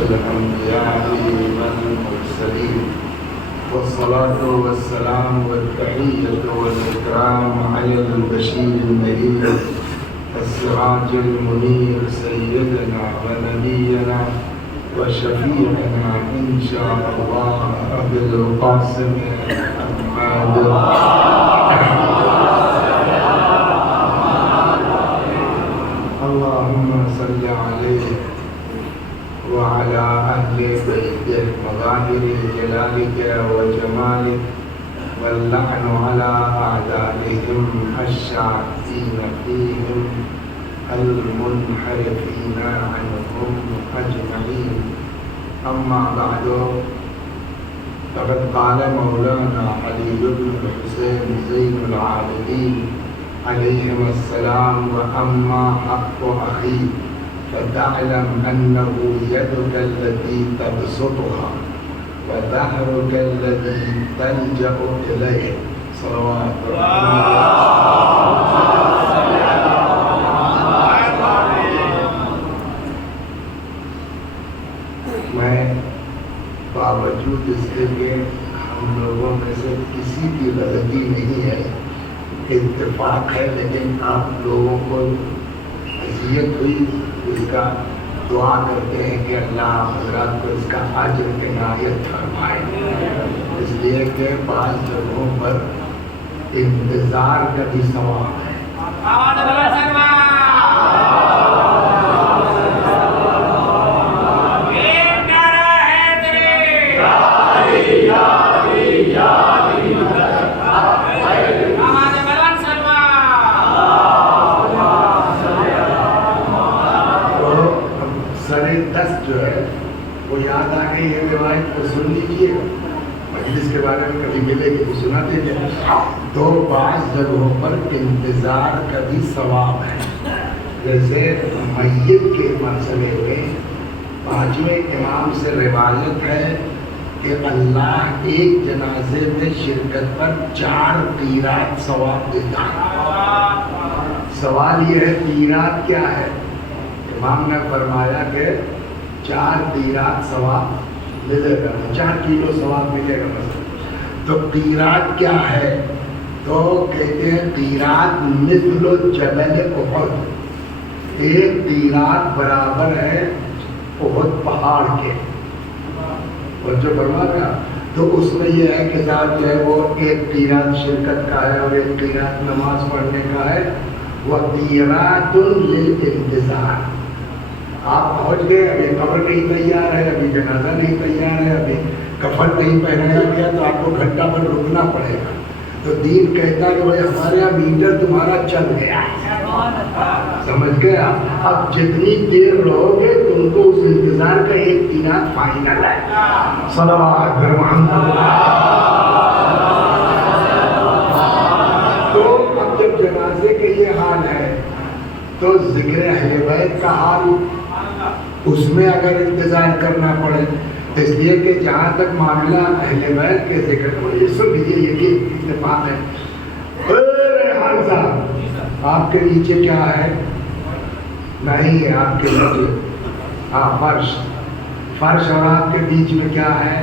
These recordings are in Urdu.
الأنبياء والمرسلين والصلاة والسلام والتحية والإكرام على البشير النذير السراج المنير سيدنا ونبينا وشفيعنا إن شاء الله أبي القاسم محمد اللهم صل عليه وعلى أهل بيته مظاهر جلالك وجمالك واللعن على أعدائهم الشاكين فيهم المنحرفين عنهم أجمعين أما بعد فقد قال مولانا علي بن الحسين زين العابدين عليهم السلام وأما حق أخي فتعلم أنه يدك التي تبسطها وظهرك الذي تلجأ إليه صلوات میں باوجود اس کے کہ ہم لوگوں میں سے کسی کی غلطی نہیں ہے، اتفاق ہے، لیکن آپ لوگوں کو اذیت ہوئی، اس کا دعا کرتے ہیں کہ اللہ حضرات کو اس کا اجر عنایت فرمائے، اس لیے کہ بعض جگہوں پر انتظار کا بھی ثواب ہے۔ جو ہے وہ یاد آ گئی ہے روایت کو سن لیجیے گا، مجلس کے بارے میں کبھی ملے گی تو سناتے جائیں۔ تو بعض جگہوں پر انتظار کا بھی ثواب ہے، جیسے میت کے مسئلے میں پانچویں امام سے روایت ہے کہ اللہ ایک جنازے میں شرکت پر 4 قیرات ثواب دیتا ہے۔ سوال یہ ہے قیرات کیا ہے؟ امام نے فرمایا کہ 4 قیرات ثواب ملے گا، 4 کلو ثواب ملے گا مثلا۔ تو قیرات کیا ہے؟ تو کہتے ہیں قیرات مثل جبل احد، 1 قیرات برابر ہے احد پہاڑ کے، اور جو فرما گا تو اس میں یہ ہے کہ صاحب جو ہے وہ 1 قیرات شرکت کا ہے اور 1 قیرات نماز پڑھنے کا ہے۔ وَقِيرَاتٌ لِلْإِنْتِظَارِ، آپ پہنچ گئے، ابھی قبر نہیں تیار ہے، ابھی جنازہ نہیں تیار ہے، ابھی کفن نہیں پہنایا گیا، تو آپ کو گھنٹہ بھر رکنا پڑے گا۔ تو دین کہتا ہے کہ بھائی ہمارے یہاں میٹر تمہارا چل گیا، سمجھ گئے آپ؟ اب جتنی دیر رہو گے تم کو اس انتظار کا 1 قیرات فائنل ہے۔ صلوات محمد۔ تو اب جب جنازے کا یہ حال ہے تو ذکر اہل بیت کا حال، اس میں اگر انتظار کرنا پڑے، اس لیے کہ جہاں تک معاملہ اہل بیت کے ذکر کو، یہ سن لیجیے، یہ اتفاق ہے۔ ریحان صاحب آپ کے نیچے کیا ہے؟ نہیں ہے آپ کے نیچے، ہاں فرش، فرش اور آپ کے بیچ میں کیا ہے؟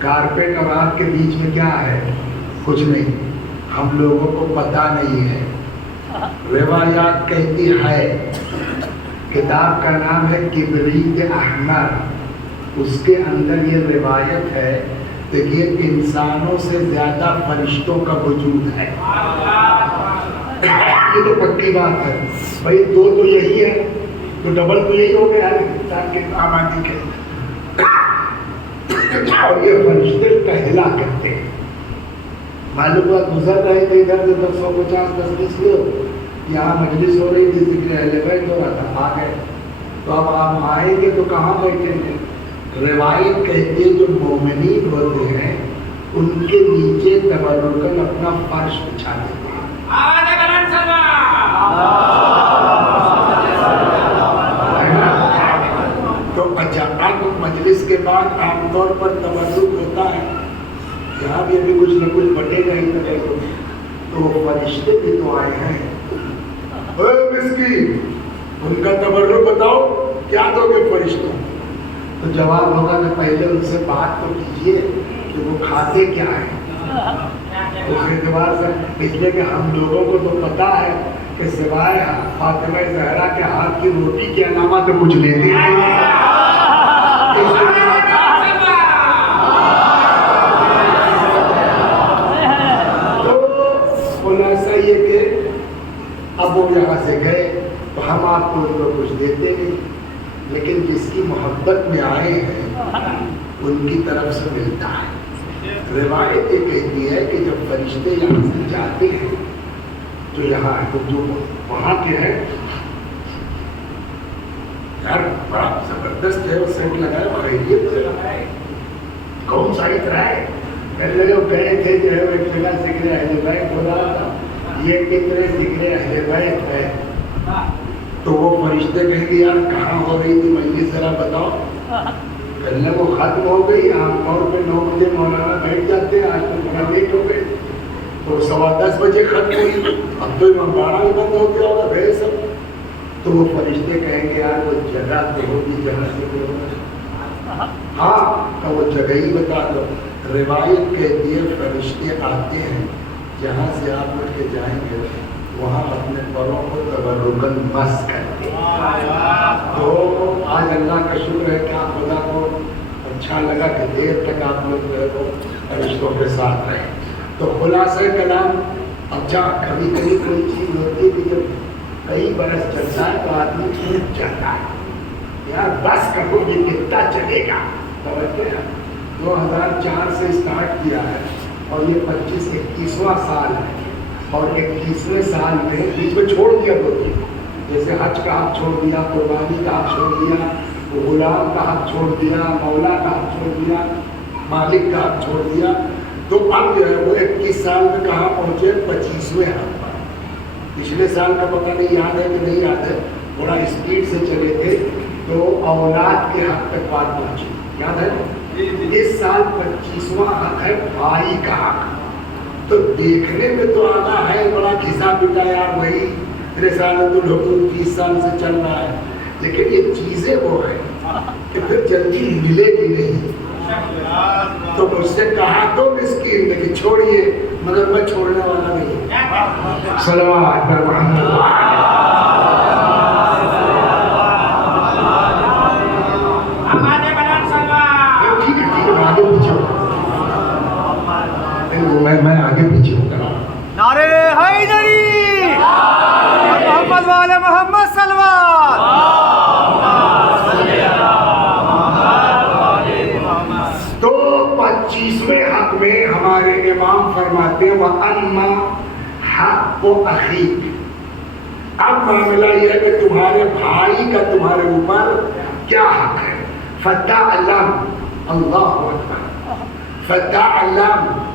کارپیٹ اور آپ کے بیچ میں کیا ہے؟ کچھ نہیں، ہم لوگوں کو پتہ نہیں ہے۔ روایات کہتی ہے، کتاب کا نام ہے کبریت احمر، اس کے اندر یہ روایت ہے کہ یہ انسانوں سے زیادہ فرشتوں کا وجود ہے۔ یہ تو پکی بات ہے بھائی، 2 تو یہی ہے تو ڈبل تو یہی ہو گیا انسان کے آبادی کے، اور یہ فرشتے ٹہلا کرتے ہیں۔ معلوم ہوا گزر رہے تھے ادھر سے 150-120 لوگ، یہاں مجلس ہو رہی تھی، ذکر اہل بیت ہو رہا تھا، آ گئے۔ تو اب آپ آئیں گے تو کہاں بیٹھیں گے؟ روایت کہتی ہے جو مومنین ہوتے ہیں ان کے نیچے تبرکن اپنا فرش بچھا دیتے ہیں۔ تو اچانک مجلس کے بعد عام طور پر تبرک ہوتا ہے، یہاں بھی ابھی کچھ نہ کچھ بٹے گا ہی، تو فرشتے بھی تو آئے ہیں۔ اے مسکین، ان کا تبرک بتاؤ، کیا تو جواب ہوگا کہ پہلے ان سے بات تو کیجیے کہ وہ کھاتے کیا ہیں. اس اعتبار سے اس لیے کہ ہم لوگوں کو تو پتا ہے کہ سوائے فاطمہ زہرا کے ہاتھ کی روٹی کے علاوہ تو کچھ لیتے نہیں. خلاصہ یہ کہ اب وہ یہاں سے گئے تو ہم آپ کو کچھ دیتے نہیں، لیکن جس کی محبت میں آئے ہیں ان کی طرف سے ملتا ہے. روایت یہ کہتی ہے کہ جب فرشتے یہاں سے جاتے ہیں تو یہاں جو وہاں کے ہیں یار بڑا زبردست ہے، وہ سیٹ لگایا خیریت سے لگائے، کون سا اترا ہے پہلے وہ گئے تھے جو ہے وہ ایک جگہ ذکر اہل بیت ہو رہا تھا، یہ کتنے ذکر اہل بیت ہے. تو وہ فرشتے کہیں گے یار کہاں ہو رہی تھی مجلس ذرا بتاؤ. پہلے وہ ختم ہو گئی، عام طور پہ 9 بجے مولانا بیٹھ جاتے ہیں، آج تو تھوڑا لیٹ ہو گئے تو 10:15 بجے ختم ہوئی. اب تو امام باڑہ بھی بند ہو گیا ہوگا بھائی سب. تو وہ فرشتے کہیں گے یار وہ جگہ تو ہوگی جہاں سے وہ ہاں تو وہ جگہ ہی بتا دو. روایت کہتی ہے فرشتے آتے ہیں جہاں سے آپ اٹھ کے جائیں گے وہاں اپنے پروں کو تبرکاً مس کرتے ہیں. تو آج اللہ کا شکر ہے کہ آپ خدا کو اچھا لگا کہ دیر تک آپ لوگ جو ہے وہ فرشتوں کے ساتھ رہے. تو خلاصہ کلام اب جا کبھی کبھی کوئی چیز ہوتی ہے کہ جب کئی برس چلتا ہے تو آدمی چھوٹ جاتا ہے یار بس کرو یہ کتنا چلے گا. 2004 سے اسٹارٹ کیا ہے اور یہ 25-21واں سال ہے اور 21ویں سال میں بیچ میں چھوڑ دیا دو چیز، جیسے حج کا حق چھوڑ دیا، قربانی کا حق چھوڑ دیا، غلام کا حق چھوڑ دیا، مولا کا حق چھوڑ دیا، مالک کا حق چھوڑ دیا. تو اب جو ہے وہ 21 سال میں کہاں پہنچے 25ویں حق پر. پچھلے سال کا پتہ نہیں یاد ہے کہ نہیں یاد ہے، تھوڑا اسپیڈ سے چلے تھے تو اولاد کے حق تک بات پہنچی، یاد ہے. اس سال 25واں حق ہے بھائی کا حق. تو دیکھنے میں تو آنا ہے بڑا کھسا پٹا یار وہی رسالۃ الحقوق 30 سال سے چل رہا ہے، لیکن یہ چیزیں وہ ہیں کہ پھر جلدی ملے گی نہیں. تو مجھ سے کہا تو مسکین نے کہ چھوڑیے، مگر میں چھوڑنے والا نہیں. صلوات پر محمد میں آگے پیچھے ہوں گا. نعرے حیدری محمد والے محمد صلوات. تو 25ویں حق میں ہمارے امام فرماتے ہیں وَأَمَّا حَقُّ أَخِيكَ. اب معاملہ یہ ہے کہ تمہارے بھائی کا تمہارے اوپر کیا حق ہے. فَتَعْلَمْ اللہ اکبر. فَتَعْلَمْ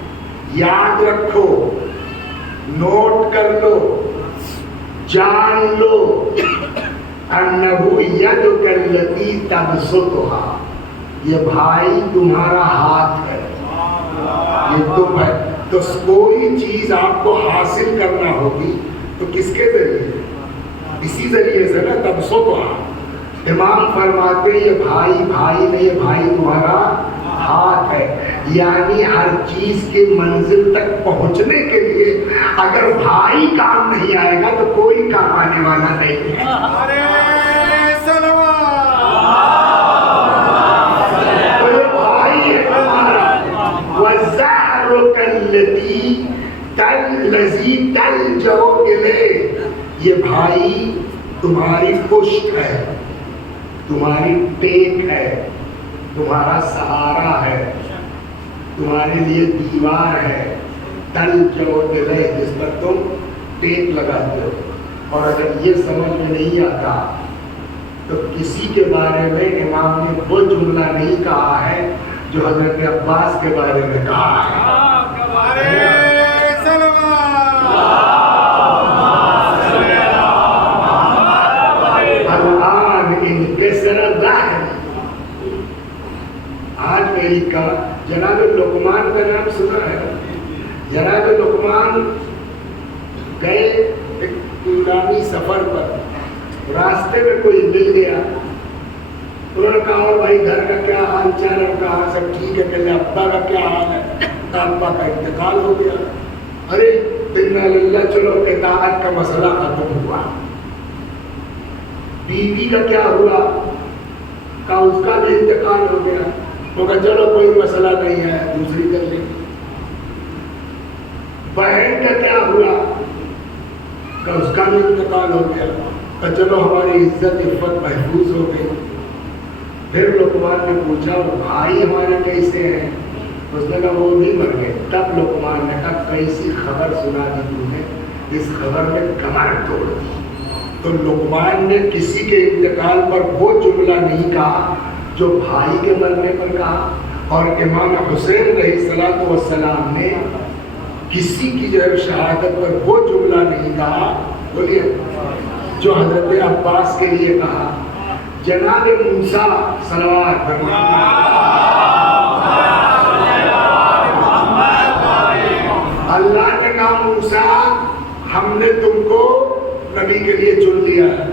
یاد رکھو، نوٹ کر لو، جان لو، انہو یدک التی تبسطھا، یہ بھائی تمہارا ہاتھ ہے، یہ تم ہے. تو کوئی چیز آپ کو حاصل کرنا ہوگی تو کس کے ذریعے؟ اسی ذریعے سے نا. تبسطھا امام فرماتے یہ بھائی نہیں، یہ بھائی تمہارا ہاتھ ہے. یعنی ہر چیز کی منزل تک پہنچنے کے لیے اگر بھائی کام نہیں آئے گا تو کوئی کام آنے والا نہیں ہے. تو یہ بھائی ہے تمہارا. وَزَعْرُكَ الَّذِي تَلْجَأُ إِلَيْهِ، یہ بھائی تمہاری پشت ہے، تمہاری ٹیک ہے، تمہارا سہارا ہے، تمہارے لیے دیوار ہے. تلجأ الیہ، جس پر تم ٹیک لگاتے ہو. اور اگر یہ سمجھ میں نہیں آتا تو کسی کے بارے میں امام نے وہ جملہ نہیں کہا ہے جو حضرت عباس کے بارے میں کہا ہے. آج میری کا جناب لقمان کا نام سنا ہے. جناب لقمان گئے ایک طولانی سفر پر، راستے میں کوئی مل گیا، انہوں نے کہا اور بھائی گھر کا کیا حال چال ہے؟ کہا سب ٹھیک ہے. پہلے ابا کا کیا حال ہے؟ ابا کا انتقال ہو گیا. ارے اللہ چلو اطاعت کا مسئلہ ختم ہوا. بیوی کا کیا ہوا؟ کہا اس کا بھی انتقال ہو گیا. تو کہا چلو کوئی مسئلہ نہیں ہے, دوسری کر لیں. بہن کا کیا ہوا؟ کہا اس کا بھی انتقال ہو گیا. کہا چلو ہماری عزت عفت محفوظ ہو گئی. پھر لقمان نے پوچھا بھائی ہمارے کیسے ہیں؟ اس نے کہا وہ بھی مر گئے. تب لقمان نے کہا کیسی خبر سنا دی تم نے, اس خبر میں کمر توڑ دی. تو لقمان نے کسی کے انتقال پر وہ جملہ نہیں کہا جو بھائی کے مرنے پر کہا, اور امام حسین علیہ الصلوۃ والسلام نے کسی کی جو ہے شہادت پر وہ جملہ نہیں کہا, بولیے, جو حضرت عباس کے لیے کہا. جناب موسیٰ صلوات اللہ نے کہا موسیٰ ہم نے تم کو نبی کے لیے چن لیا ہے.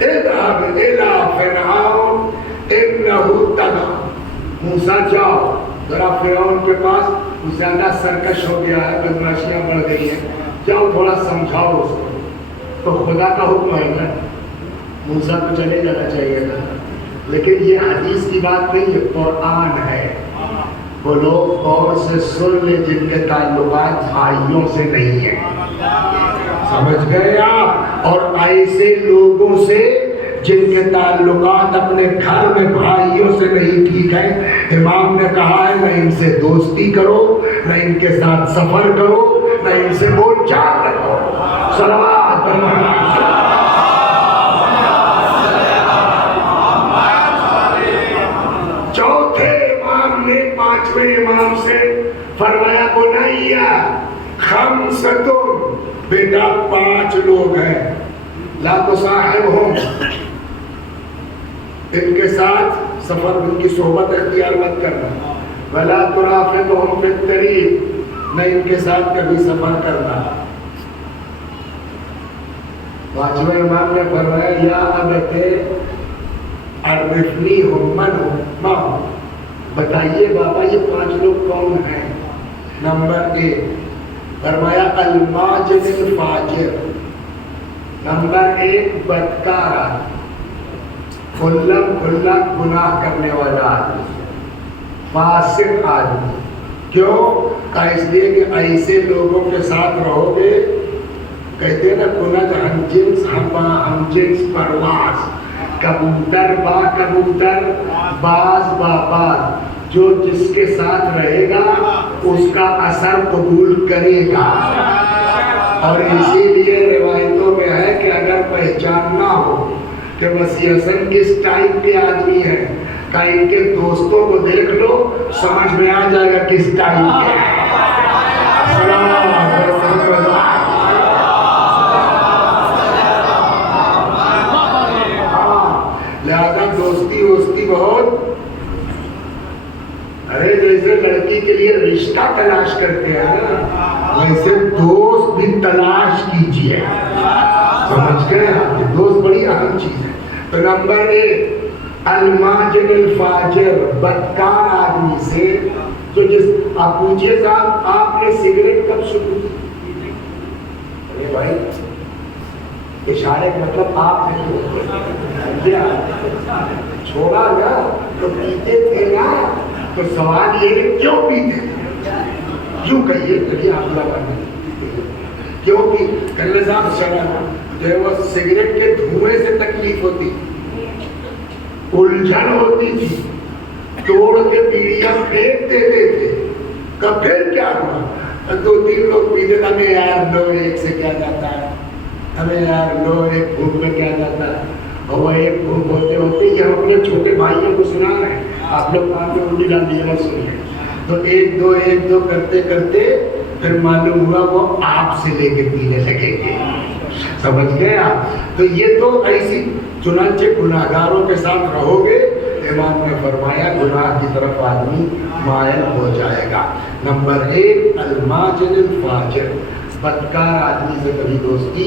اذهب الى فرعون انه طغى. موسیٰ جاؤ ذرا فرعون کے پاس, وہ زیادہ سرکش ہو گیا ہے, بدمعاشیاں بڑھ گئی ہیں, جاؤ تھوڑا سمجھاؤ اس کو. تو خدا کا حکم ہے نا, موسیٰ کو چلے جانا چاہیے تھا. لیکن یہ حدیث کی بات نہیں ہے, قرآن ہے. وہ لوگ غور سے سن لیں جن کے تعلقات بھائیوں سے نہیں ہیں. سمجھ گئے آپ؟ اور ایسے لوگوں سے جن کے تعلقات اپنے گھر میں بھائیوں سے نہیں ٹھیک ہے, امام نے کہا ہے نہ ان سے دوستی کرو, نہ ان کے ساتھ سفر کرو, نہ ان سے بول چال کرو. صلوات چوتھے امام نے پانچویں امام سے فرمایا بنیا خمسۃ, بیٹا 5 لوگ ہیں, لا تصاحبہم, ان کے ساتھ سفر, ان کی صحبت اختیار مت کرنا. ولا ترافقہم فی الطریق, نہ ان کے ساتھ کبھی سفر کرنا. 5ویں امام نے فرمایا یا ابت عرفنیہم من ہم, بتائیے بابا یہ 5 لوگ کون ہیں. نمبر 1 فرمایا الماجد الفاجر, نمبر 1 بدکار آدمی, کھلم کھلا گناہ کرنے والا آدمی, فاسق آدمی. کیوں؟ کہ اس لیے کہ ایسے لوگوں کے ساتھ رہو گے, کہتے ہیں نا کنت ہم جنس ہم جنس پرواز, کبوتر با کبوتر باز با باز, جو جس کے ساتھ رہے گا اس کا اثر قبول کرے گا. اور اسی لیے روایتوں میں ہے کہ اگر پہچاننا ہو کہ وسیع حسن کس ٹائپ کے آدمی ہیں, کہ ان کے دوستوں کو دیکھ لو سمجھ میں آ جائے گا کس ٹائپ کے ہیں. لہذا دوستی وستی بہت, ارے جیسے لڑکی کے لیے رشتہ تلاش کرتے ہیں نا, ویسے دوست بھی تلاش کیجیے. سمجھ گئے آپ, دوست بڑی اہم چیز ہے. تو نمبر 1 الماجد الفاجر, بدکار آدمی سے جو جس آپ پوچھئے صاحب آپ نے سگریٹ کب شروع کی؟ ارے بھائی اشارے کا مطلب آپ نے چھوڑا نا تو پیتے تھے نا, تو سوال یہ ہے کیوں پیتے تھے؟ کیوں کہیے کبھی آپ لگا کیوں پی؟ کل صاحب شرح جو ہے وہ سگریٹ کے دھوئیں سے تکلیف ہوتی, الجھن ہوتی تھی, توڑ کے بیڑیاں پھینک دیتے تھے. کب پھر کیا ہوا؟ 2-3 لوگ پیتے تھے, ہمیں یار لو ایک سے کیا جاتا ہے, ہمیں یار لو ایک پھونک میں کیا جاتا ہے. اور وہ ایک پھونک ہوتے ہوتے یہ ہم اپنے چھوٹے بھائیوں کو سنا رہے ہیں, آپ لوگ کہاں پہ انڈی ڈال دیے سن لیں. تو 1-2 کرتے کرتے پھر معلوم ہوا وہ آپ سے لے کے پینے لگے گے. سمجھ گئے آپ؟ تو یہ تو ایسی, چنانچہ گناہگاروں کے ساتھ رہو گے, امام نے فرمایا گناہ کی طرف آدمی مائل ہو جائے گا. نمبر 1 الماجد الفاجر, بدکار آدمی سے کبھی دوستی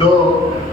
2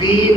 3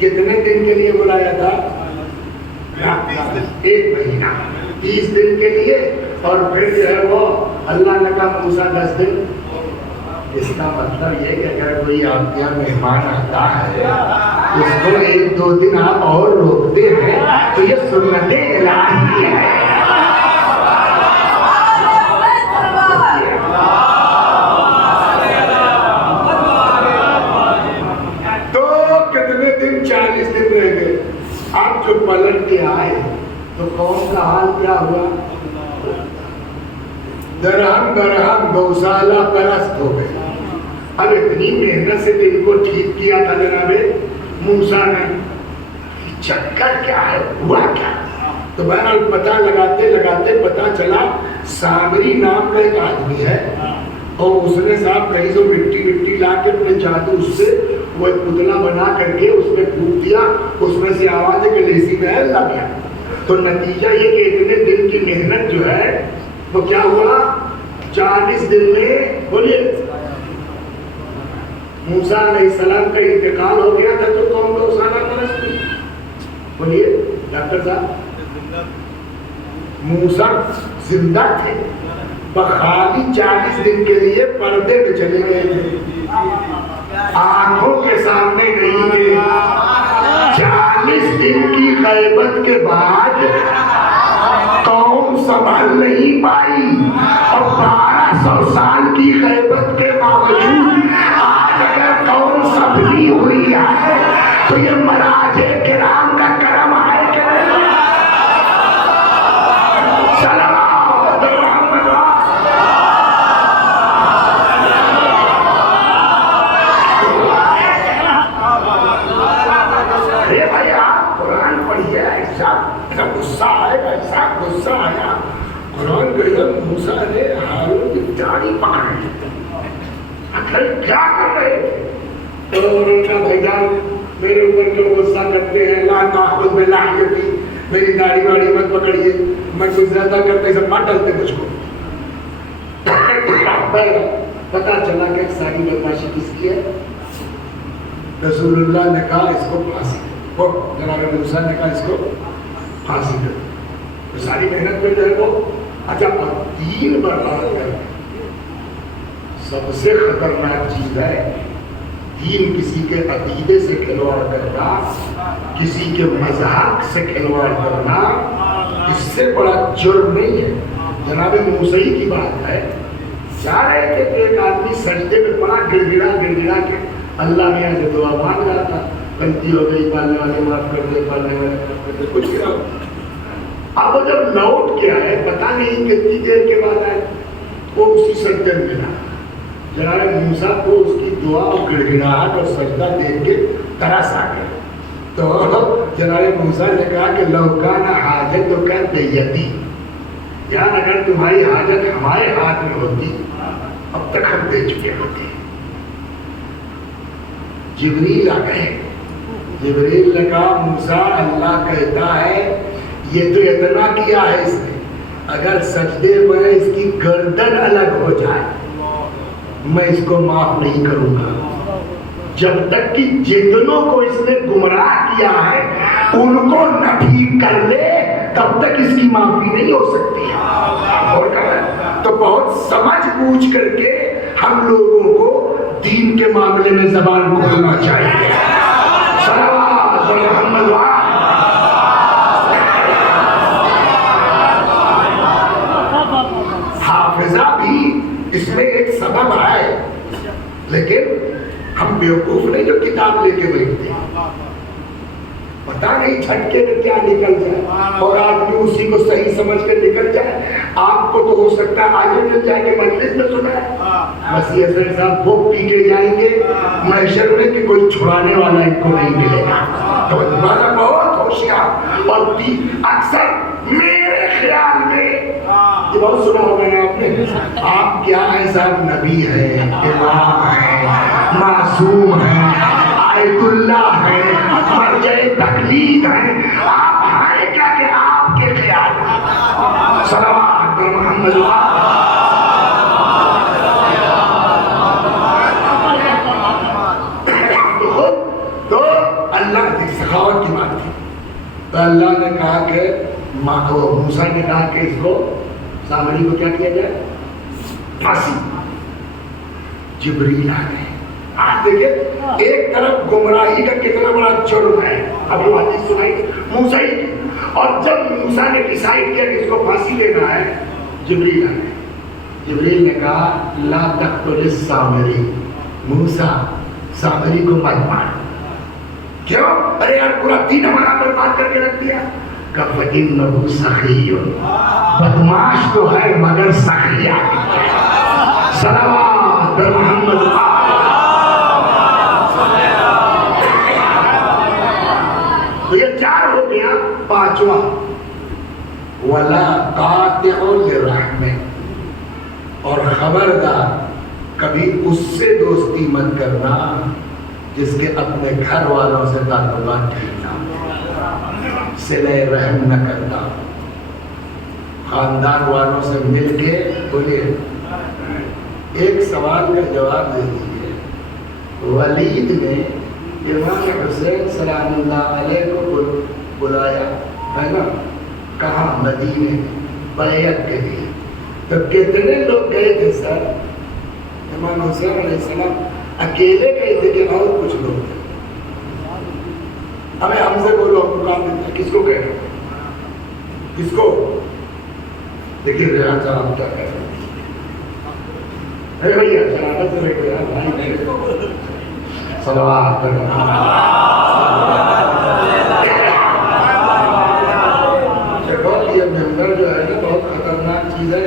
کتنے دن کے لیے بلایا تھا؟ 1 مہینہ 30 دن کے لیے، اور پھر جو ہے وہ اللہ نے کہا موسیٰ 10 دن۔ اس کا مطلب یہ کہ اگر کوئی آپ کے یہاں مہمان آتا ہے اس کو 1-2 دن آپ اور روکتے ہیں تو یہ سنت الہی ہے۔ تو کتنے دن؟ 40 دن رہ گئے۔ آپ جو پلٹ کے آئے تو قوم کا حال کیا ہوا؟ درہم برہم گوشالہ پرست ہو گئے۔ اب اتنی محنت سے دل کو ٹھیک کیا تھا جناب موسیٰ نے، چکر کیا ہے، ہوا کیا؟ تو بہرحال پتہ لگاتے لگاتے پتہ چلا سامری نام کا ایک آدمی ہے، اور اس نے صاحب کہیں سے مٹی لا کے اپنے جادو سے وہ ایک پتلا بنا کر کے اس میں پھونک دیا، اس میں سے آواز ہے کہ لیسی میں لگ گیا۔ تو نتیجہ یہ کہ اتنے دن کی محنت جو ہے وہ کیا ہوا؟ 40 دن میں بولیے موسیٰ علیہ السلام کا انتقال ہو گیا تھا تو قوم گوشالہ پرست تھی۔ بولیے ڈاکٹر صاحب، موسیٰ زندہ تھے، بخالی 40 دن کے لیے پردے میں چلے گئے تھے، آنکھوں کے سامنے نہیں تھے۔ 40 دن کی غیبت کے بعد قوم سنبھل نہیں پائی، اور 1200 سال کی غیبت کے باوجود آج اگر قوم سنبھلی ہوئی ہے تو یہ مراجع کرام کا کرم ہے کہ غصہ آئے، ایسا غصہ آیا قرآن کہ موسیٰ نے ہارون کی داڑھی پکڑی، آخر کیا کر رہے تھے؟ تو انہوں نے کہا بھائی جان میرے اوپر جو غصہ کرتے ہیں لا تاخذ بلحیتی، میری داڑھی واڑی مت پکڑیے، میں کچھ زیادہ کرتے سب مت ڈالتے مجھ کو۔ پتا چلا کہ ساری بدماشی کس کی ہے؟ رسول اللہ نے کہا اس کو پھانسی دو، جناب موسیٰ نے کہا اس کو پھانسی دو۔ تو ساری محنت میں جو ہے وہ اچھا دین برباد کر، سب سے خطرناک چیز ہے دین، کسی کے عقیدے سے کھلواڑ کرنا، کسی کے مذہب سے کھلواڑ کرنا، اس سے بڑا جرم نہیں ہے۔ جناب موسیٰ کی بات ہے، جا رہے تھے کہ ایک آدمی سجدے میں پڑا، گڑ گڑا کے اللہ میں سے دعا مانگ رہا تھا، غلطی ہو گئی، پالنے والے معاف کر دے، پالنے والے معاف کر دے، کچھ کیا۔ اب وہ جب لوٹ کے آئے، پتہ نہیں کتنی دیر کے بعد آئے، وہ اسی سجدے میں ملا۔ جناب موسیٰ کو اس کی دعا اور گڑگڑاہٹ اور سجدہ دیکھ کے ترس آ گیا۔ تو جناب موسیٰ نے کہا کہ لو کان حاجتک بیدی، یار اگر تمہاری حاجت ہمارے ہاتھ میں ہوتی اب تک ہم دے چکے ہوتے۔ جبریل آ گئے، جبریل نے کہا موسیٰ اللہ کہتا ہے یہ تو اتنا کیا ہے اس نے، اگر سجدے میں اس کی گردن الگ ہو جائے میں اس کو معاف نہیں کروں گا، جب تک کہ جتنوں کو اس نے گمراہ کیا ہے ان کو نہ ٹھیک کر لے تب تک اس کی معافی نہیں ہو سکتی ہے۔ اور تو بہت سمجھ بوجھ کر کے ہم لوگوں کو دین کے معاملے میں زبان کھولنا چاہیے۔ صلوات محمد حافظہ بھی اس میں ایک سبب ہے، لیکن ہم بیوقوف نہیں جو کتاب لے کے بیٹھتے ہیں، پتہ نہیں جھٹکے میں کیا نکل جائے اور آدمی اسی کو صحیح سمجھ کے نکل جائے۔ آپ کو تو ہو سکتا ہے آج مل جائے کہ مجلس میں سنا ہے، مسیح حسن صاحب وہ پی کے جائیں گے محشر میں کہ کوئی چھڑانے والا ان کو نہیں ملے گا۔ تو ہمارا بہت ہوشیار، اور اکثر میرے خیال میں یہ بہت سنا ہوگا نا آپ نے، آپ کیا ہیں صاحب، نبی ہیں، امام ہیں، معصوم ہیں، آیت اللہ ہیں، مرجع تقلید ہیں، آپ ہیں کیا کہ آپ کے خیال میں صلوات محمد تو اللہ کہ موسیٰ نے کہا کہ اس کو سامری کو کیا کیا جائے؟ پھانسی. جبریل آ گئے. آج دیکھیں ایک طرف گمراہی کا کتنا بڑا جرم ہے. اب وہ حدیث سنائی موسیٰ ہی کی. اور جب موسیٰ نے ڈیسائیڈ کیا کہ اس کو پھانسی دینا ہے, جبریل آ گئے. جبریل نے کہا لا تقتل السامری, موسیٰ سامری کو مت مار. کیوں؟ ارے یار پورا دین ہمارا برباد کر کے رکھ دیا. فَإِنَّهُ سَخِيٌّ, بدماش تو ہے مگر سخی آتی ہے. صلوات بر محمد. تو یہ 4 ہو گیا. 5واں وَلَا قَاطِعُ لِرَحْمِ, اور خبردار کبھی اس سے دوستی مت کرنا جس کے اپنے گھر والوں سے تعلقات ٹھیک نہ ہو, صلہ رحم نہ کرتا, خاندان والوں سے مل کے. بولیے ایک سوال کا جواب دے دیجیے. ولید نے امام حسین سلام اللہ علیہ کو بلایا ہے نا, کہاں؟ مدینے, بیعت کے لیے. تو کتنے لوگ گئے تھے سر؟ امام حسین علیہ السلام اکیلے گئے تھے کہ اور کچھ لوگ تھے؟ ہمیں ہم سے بولو, ہم کو کام دیتا ہے. کس کو کہہ رہے ہیں؟ کس کو؟ دیکھیے ریحان صاحب کیا کہہ رہے ہیں. ارے بھیا شرابت سے رکھ رہا صلوات پر. دیکھو یہ ممبر جو ہے نا بہت خطرناک چیز ہے.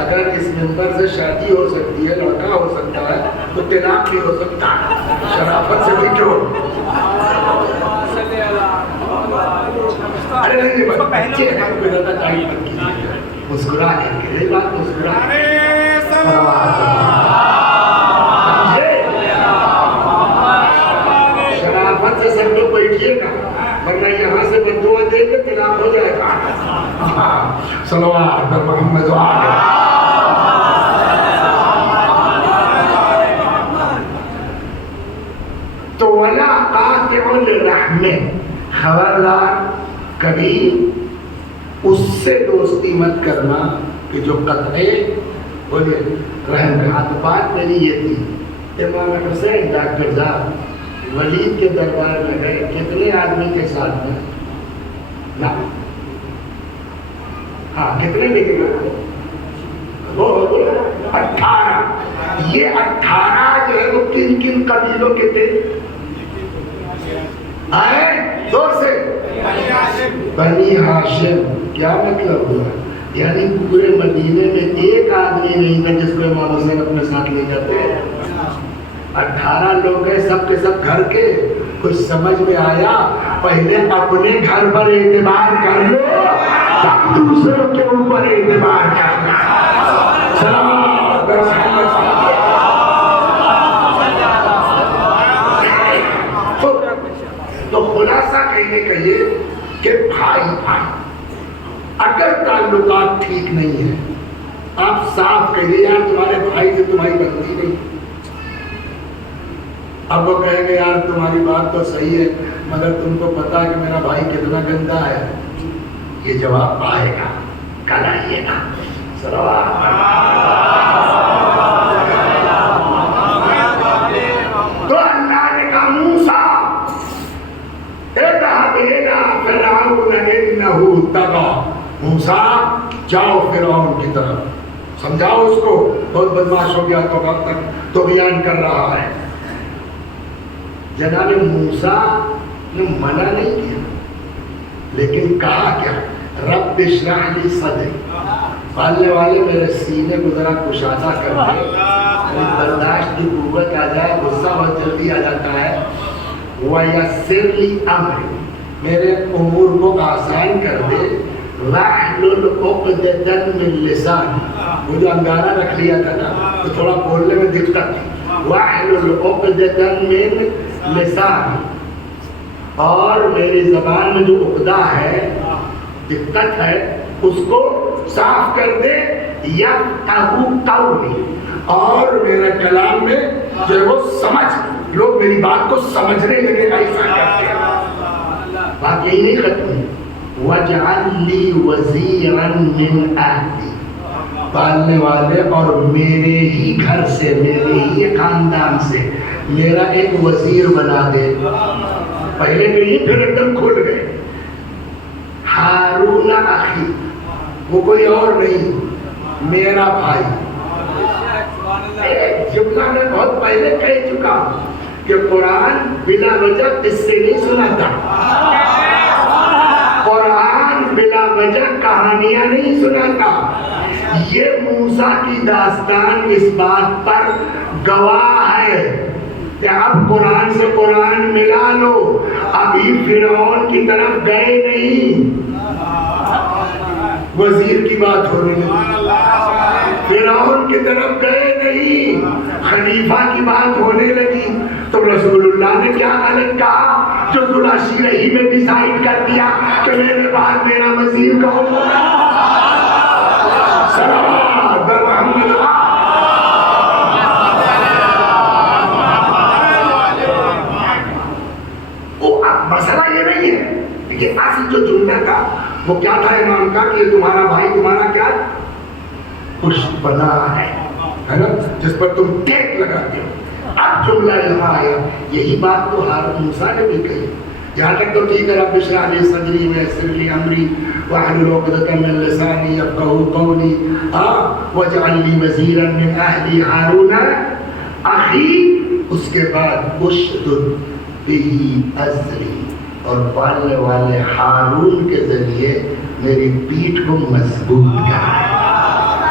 اگر اس ممبر سے شادی ہو سکتی ہے, لڑکا ہو سکتا ہے, تو طلاق بھی ہو سکتا ہے. شرافت سے بھی کیوں؟ ارے نہیں بچے ہیں کوئی زیادہ ٹائم مت کیجیے, مسکرا کر کے. یہ بات مسکرا شرافت سے سب لوگ بیٹھیے گا, ورنہ یہاں سے بددعا دے کے طلاق ہو جائے گا. صلوات بر محمد وآلہ. تو وَلَا قَاطِعُ لِرَحْمِ, خبردار کبھی اس سے دوستی مت کرنا کہ جو قطعے. بولیے رحم کا. تو بات میری یہ تھی, امام حسین ڈاکٹر صاحب ولید کے دربار میں گئے, کتنے آدمی کے ساتھ میں؟ نا ہاں کتنے لکھے گا؟ وہ 18. یہ 18 جو ہے وہ کن کن قبیلوں کے تھے؟ آئے زور سے. بنی ہاشم. کیا مطلب ہوا؟ یعنی پورے مدینے میں ایک آدمی نہیں تھا جس کو امام حسین اپنے ساتھ لے جاتے. 18 لوگ ہیں, سب کے سب گھر کے. کچھ سمجھ میں آیا؟ پہلے اپنے گھر پر اعتبار کر لو, تب دوسروں کے اوپر اعتبار کرنا. تو خلاصہ کہنے کا یہ کہ بھائی بھائی اگر تعلقات ٹھیک نہیں ہے, آپ صاف کہیے یار تمہارے بھائی سے تمہاری بنتی نہیں. اب وہ کہیں گے یار تمہاری بات تو صحیح ہے مگر تم کو پتا ہے کہ میرا بھائی کتنا گندا ہے. یہ جواب آئے گا, کل آئیے گا. تو اللہ نے کہا موسیٰ اذهب إلى فرعون إنه طغى. موسیٰ جاؤ فرعون کی طرف, سمجھاؤ اس کو, بہت بدماش ہو گیا, تو کب تک تو بیان کر رہا ہے. جناب موسیٰ نے منع نہیں کیا, لیکن کہا کیا؟ رب اشرح لی صدری, پالنے والے میرے سینے کو ذرا کشادہ کر دے, برداشت کی قوت آ جائے, غصہ بہت جلدی آ جاتا ہے. وَيَسِّرْ لِي أَمْرِي, میرے امور کو آسان کر دے. وَاحْلُلْ عُقْدَةً مِّن لِّسَانِي, وہ جو انگارہ رکھ لیا تھا نا تو تھوڑا بولنے میں دقت تھی. وَاحْلُلْ عُقْدَةً مِّن لِّسَانِي, اور میری زبان میں جو عقدہ ہے, دقت ہے, اس کو صاف کر دے. یفقہوا قولی, اور میرا کلام میں جو وہ سمجھ, لوگ میری بات کو سمجھنے لگے, ایسا کرتے. بات یہی نہیں ختم ہوئی. وَاجْعَلْ لِي وَزِيرًا مِّنْ أَهْلِي، پالنے والے اور میرے ہی گھر سے، میرے ہی خاندان سے میرا ایک وزیر بنا دے. پہلے کہیں پھر ایک دم کھل گئے. ہارون اخی، وہ کوئی اور نہیں، میرا بھائی. ایک جملہ میں بہت پہلے کہہ چکا کہ قرآن بلا وجہ کس سے نہیں سناتا. قرآن بلا وجہ کہانیاں نہیں سناتا. یہ موسیٰ کی داستان اس بات پر گواہ ہے کہ اب قرآن سے قرآن ملا لو. ابھی فرعون کی طرف گئے نہیں، وزیر کی بات ہو رہی ہے. فرعون کی طرف گئے نہیں، خلیفہ کی بات ہونے لگی. تو رسول اللہ نے کیا غلط کہا جو ذوالعشیرہ ہی میں ڈیسائیڈ کر دیا کہ میرے بعد میرا وزیر کہو. صلوات بر محمد. مسئلہ یہ نہیں ہے، لیکن اصل جو جملہ تھا وہ کیا تھا امام کا کہ تمہارا بھائی تمہارا کیا پشت بنا ہے نا، جس پر تم ٹیک لگاتے ہو. اب جملہ یہاں آیا. یہی بات تو ہارون موسیٰ نے بھی کہی. یہاں تک تو ٹھیک ہے، رب اشرح لی صدری ویسر لی امری واحلل عقدۃ من لسانی یفقهوا قولی واجعل لی وزیرا من اہلی ہارون اخی. اس کے بعد اشدد بہ ازری، اور پالنے والے ہارون کے ذریعے میری پیٹھ کو مضبوط کر.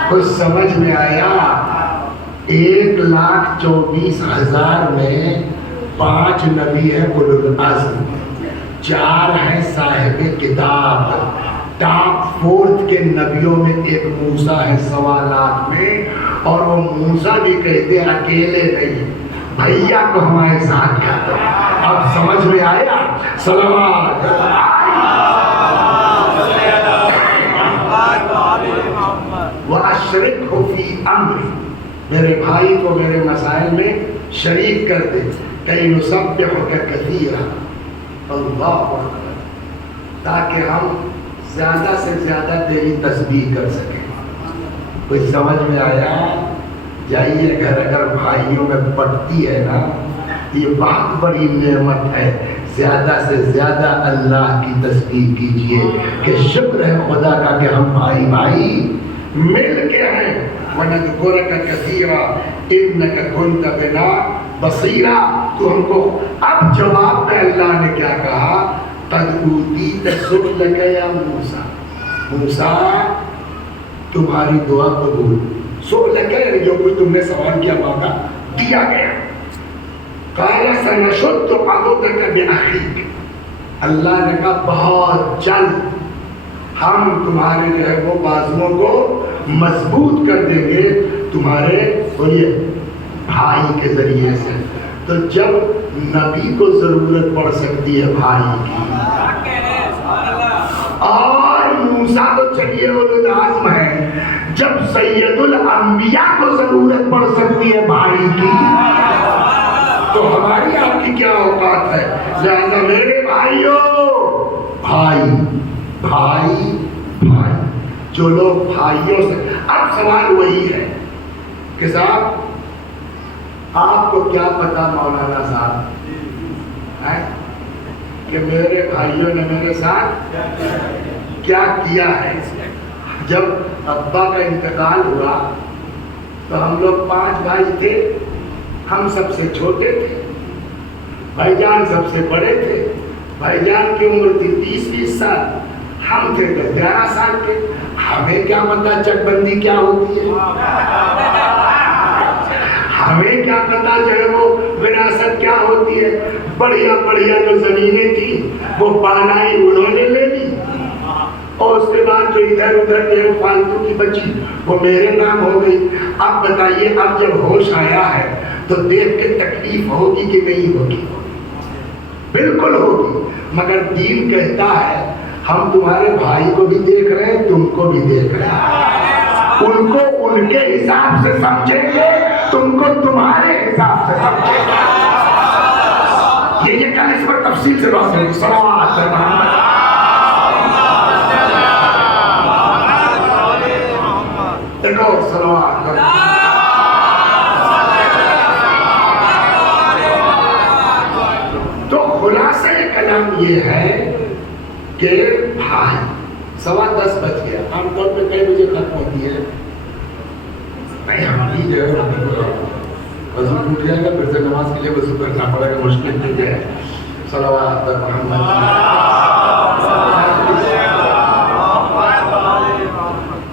کچھ سمجھ میں آیا؟ 1,24,000 میں 5 نبی ہیں اولو العزم، 4 ہیں صاحب کتاب. ٹاپ 4 کے نبیوں میں ایک موسیٰ ہے 1.25 لاکھ میں، اور وہ موسیٰ بھی کہتے اکیلے نہیں، بھیا کو ہمارے ساتھ کہتے. اب سمجھ میں آیا؟ صلوات. وَأَشْرِكْهُ فِي أَمْرِي، میرے بھائی کو میرے مسائل میں شریک کر دے. كَيْ نُسَبِّحُكَ كَثِيرًا، اللہ اکبر، تاکہ ہم زیادہ سے زیادہ تیری تسبیح کر سکیں. کچھ سمجھ میں آیا؟ جائیے گھر، اگر بھائیوں میں بڑھتی ہے نا، یہ بہت بڑی نعمت ہے. زیادہ سے زیادہ اللہ کی تسبیح کیجئے کہ شکر ہے خدا کا کہ ہم بھائی بھائی مل کے ہیں. وَنَذْكُرَكَ كَثِيرًا إِنَّكَ كُنْتَ بِنَا بَصِيرًا. تو ہم کو اب جواب میں اللہ نے کیا کہا؟ قَدْ أُوتِيتَ سُؤْلَكَ يَا مُوسَىٰ. موسیٰ تمہاری دعا قبول. سؤلك جو کوئی تم نے سوال کیا مانگا دیا گیا. قَالَ سَنَشُدُّ عَضُدَكَ بِأَخِيكَ، اللہ نے کہا بہت جلد ہم تمہارے جو ہے وہ بازوؤں کو مضبوط کر دیں گے تمہارے بھائی کے ذریعے سے. تو جب نبی کو ضرورت پڑ سکتی ہے بھائی کی، اور موسیٰ تو چلیے اولو العزم ہے، جب سید الانبیاء کو ضرورت پڑ سکتی ہے بھائی کی، تو ہماری آپ کی کیا اوقات ہے. لہذا میرے بھائیوں، بھائی بھائی بھائی، جو لوگ بھائیوں سے، اب سوال وہی ہے کہ صاحب آپ کو کیا پتا مولانا صاحب کہ میرے بھائیوں نے میرے ساتھ کیا کیا ہے. جب ابا کا انتقال ہوا تو ہم لوگ 5 بھائی تھے. ہم سب سے چھوٹے تھے، بھائی جان سب سے بڑے تھے. بھائی جان کی عمر تھی 30-20 سال، ہم تھے 11 سال کے. ہمیں کیا پتا چک بندی کیا ہوتی ہے، ہمیں کیا پتا جو ہے وہ وراثت کیا ہوتی ہے. بڑھیا بڑھیا جو زمینیں تھیں وہ بانائی انہوں نے لے لی، اور اس کے بعد جو ادھر ادھر جو فالتو کی بچی وہ میرے نام ہو گئی. اب بتائیے، اب جب ہوش آیا ہے تو دیکھ کے تکلیف ہوگی کہ نہیں ہوگی؟ بالکل ہوگی. مگر دین کہتا ہے ہم تمہارے بھائی کو بھی دیکھ رہے ہیں، تم کو بھی دیکھ رہے ہیں. ان کو ان کے حساب سے سمجھیں گے، تم کو تمہارے حساب سے سمجھیں گے. یہ کل اس پر تفصیل سے بات ہوگی. صلوات اور صلوات کرو. تو خلاصہ کلام یہ ہے کہ بھائی 10:15 بج گیا. عام طور پہ کئی بجے ختم ہوتی ہے؟ نہیں ہم بھی جو ہے وضو ٹوٹ جائے گا پھر سے نماز کے لیے وضو کرنا پڑے گا, مشکل ہو جائے. صلوات محمد.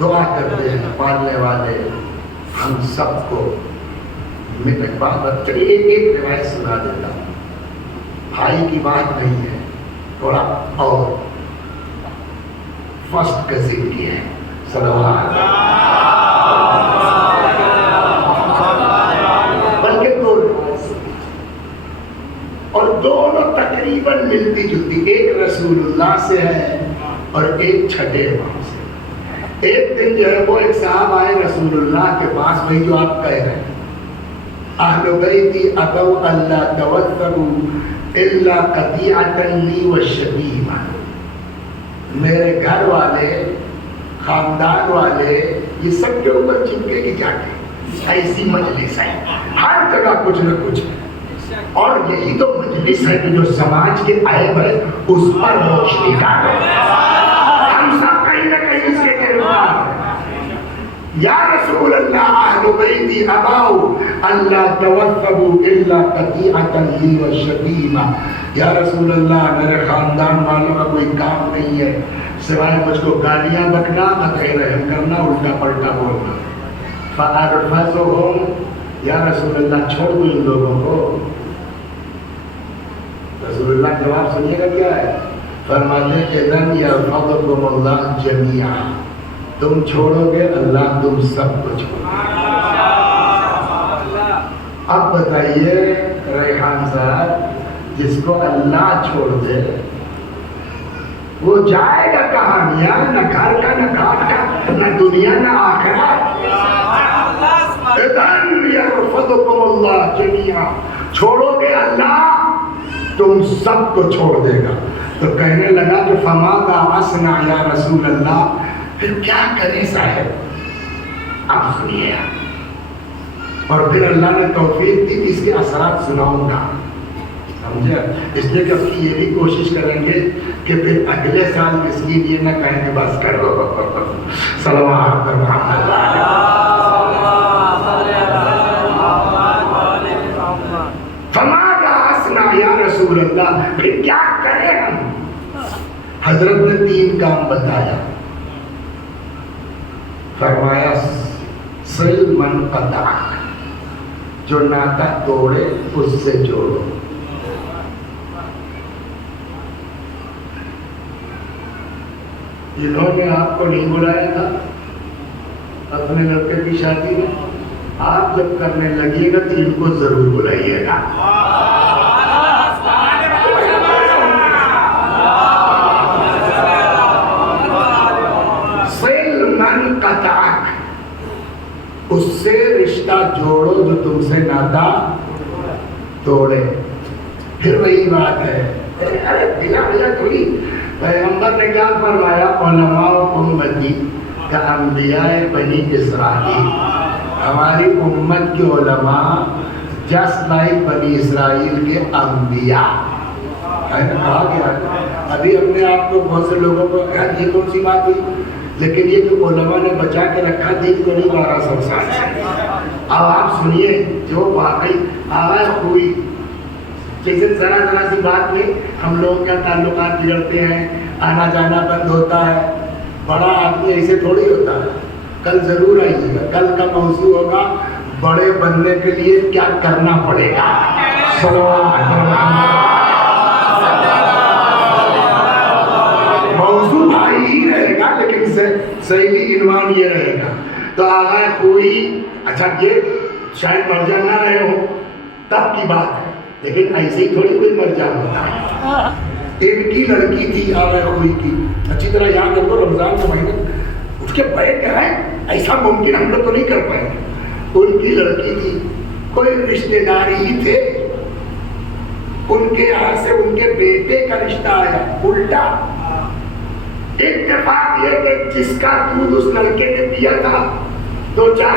دعا کرتے ہیں پالنے والے ہم سب کو. میں ایک بات ایک روایت سنا دیتا ہوں, بھائی کی بات نہیں ہے, تھوڑا اور فرسٹ کزن کی ہے. صلوات. بلکہ اور دونوں تقریباً ملتی جلتی, ایک رسول اللہ سے ہے اور ایک چھٹے ماں سے. ایک دن جو ہے وہ ایک صاحب آئے رسول اللہ کے پاس, وہی جو آپ کہہ رہے ہیں, اہل بیتی ابو اللہ توثقوا الا قطیعۃ لی وشتیمہ. میرے گھر والے, خاندان والے, یہ سب کے اوپر چمکے کی چاٹے. ایسی مجلس ہے, ہر جگہ کچھ نہ کچھ ہے. اور یہی تو مجلس ہے کہ جو سماج کے عیب ہے اس پر روشنی ڈالے. ہم سب کہیں نہ کہیں اس کے گرفتار ہیں. یا رسول اللہ اہل بیتی اباؤ اللہ توثقوا الا قطیعۃ لی وشتیمہ. یا رسول اللہ میرے خاندان والوں کا کوئی کام نہیں ہے سوائے مجھ کو گالیاں بکنا, قطع رحم کرنا, الٹا پلٹا بولنا. فارفضھم, یا رسول اللہ چھوڑ دو ان لوگوں کو. رسول اللہ جواب سنیے گا کیا ہے, فرماتے اذن یرفضکم اللہ جمیعا. تم چھوڑو گے اللہ تم سب کو چھوڑو گے. اب بتائیے ریحان صاحب, جس کو اللہ چھوڑ دے وہ جائے گا کہاں؟ نہ گھر کا, نہ گھاٹ کا, نہ دنیا نہ آخرت. اذن یرفضکم اللہ جمیعا, چھوڑو گے اللہ تم سب کو چھوڑ دے گا. تو کہنے لگا کہ فماذا اصنع یا رسول اللہ, پھر کیا کریں صاحب؟ اب سنیے. اور پھر اللہ نے توفیق دی کہ اس کے اثرات سناؤں گا, سمجھے؟ اس لیے کہ اب کی یہ بھی کوشش کریں گے کہ پھر اگلے سال اس کی یہ نہ کہیں کہ بس کرو. صلوات محمد. فماذا اصنع یا رسول اللہ, پھر کیا کریں ہم؟ حضرت نے 3 کام بتایا. فرمایا صل من قطعک, جو ناتا توڑے اس سے جوڑو. جنہوں نے آپ کو نہیں بلایا تھا اپنے لڑکے کی شادی میں, آپ جب کرنے لگیے گا تو ان کو ضرور بلائیے گا. صل من قطعک, اس سے رشتہ جوڑو جو تم سے ناتا توڑے. پھر وہی بات ہے, ارے بلا بلا تھوڑی. پیغمبر نے کیا فرمایا, علماء امتی کا انبیاء بنی اسرائیل. ہماری امت کے علماء جسٹ لائک بنی اسرائیل کے انبیاء. کہا گیا ابھی ہم نے آپ کو بہت سے لوگوں کو کہا یہ کون سی بات ہوئی, لیکن یہ جو علماء نے بچا کے رکھا دین کو نہیں 1200 سال سے. اب آپ سنیے جو واقعی آواز ہوئی, جیسے ذرا سی بات میں ہم لوگوں کا تعلقات بگڑتے ہیں, آنا جانا بند ہوتا ہے. بڑا آدمی ایسے تھوڑی ہوتا ہے. کل ضرور آئیے گا, کل کا موضوع ہوگا بڑے بننے کے لیے کیا کرنا پڑے گا. موضوع بھائی ہی رہے گا لیکن صحیح عنوان یہ رہے گا. تو آگاہ کوئی اچھا یہ شاید مر جا نہ رہے ہو تب کی بات ہے, لیکن ایسے ہی تھوڑی کوئی مر جا ہوتا ہے. ان کی لڑکی تھی آگاہ کوئی کی, اچھی طرح یاد رکھو رمضان کے مہینے اس کے بڑے کیا ہے, ایسا ممکن ہم لوگ تو نہیں کر پائیں گے. ان کی لڑکی تھی, کوئی رشتے دار ہی تھے, ان کے یہاں سے ان کے بیٹے کا رشتہ آیا. الٹا اتفاق یہ کہ جس کا دودھ اس لڑکے نے پیا تھا 2-4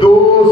2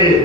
1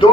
2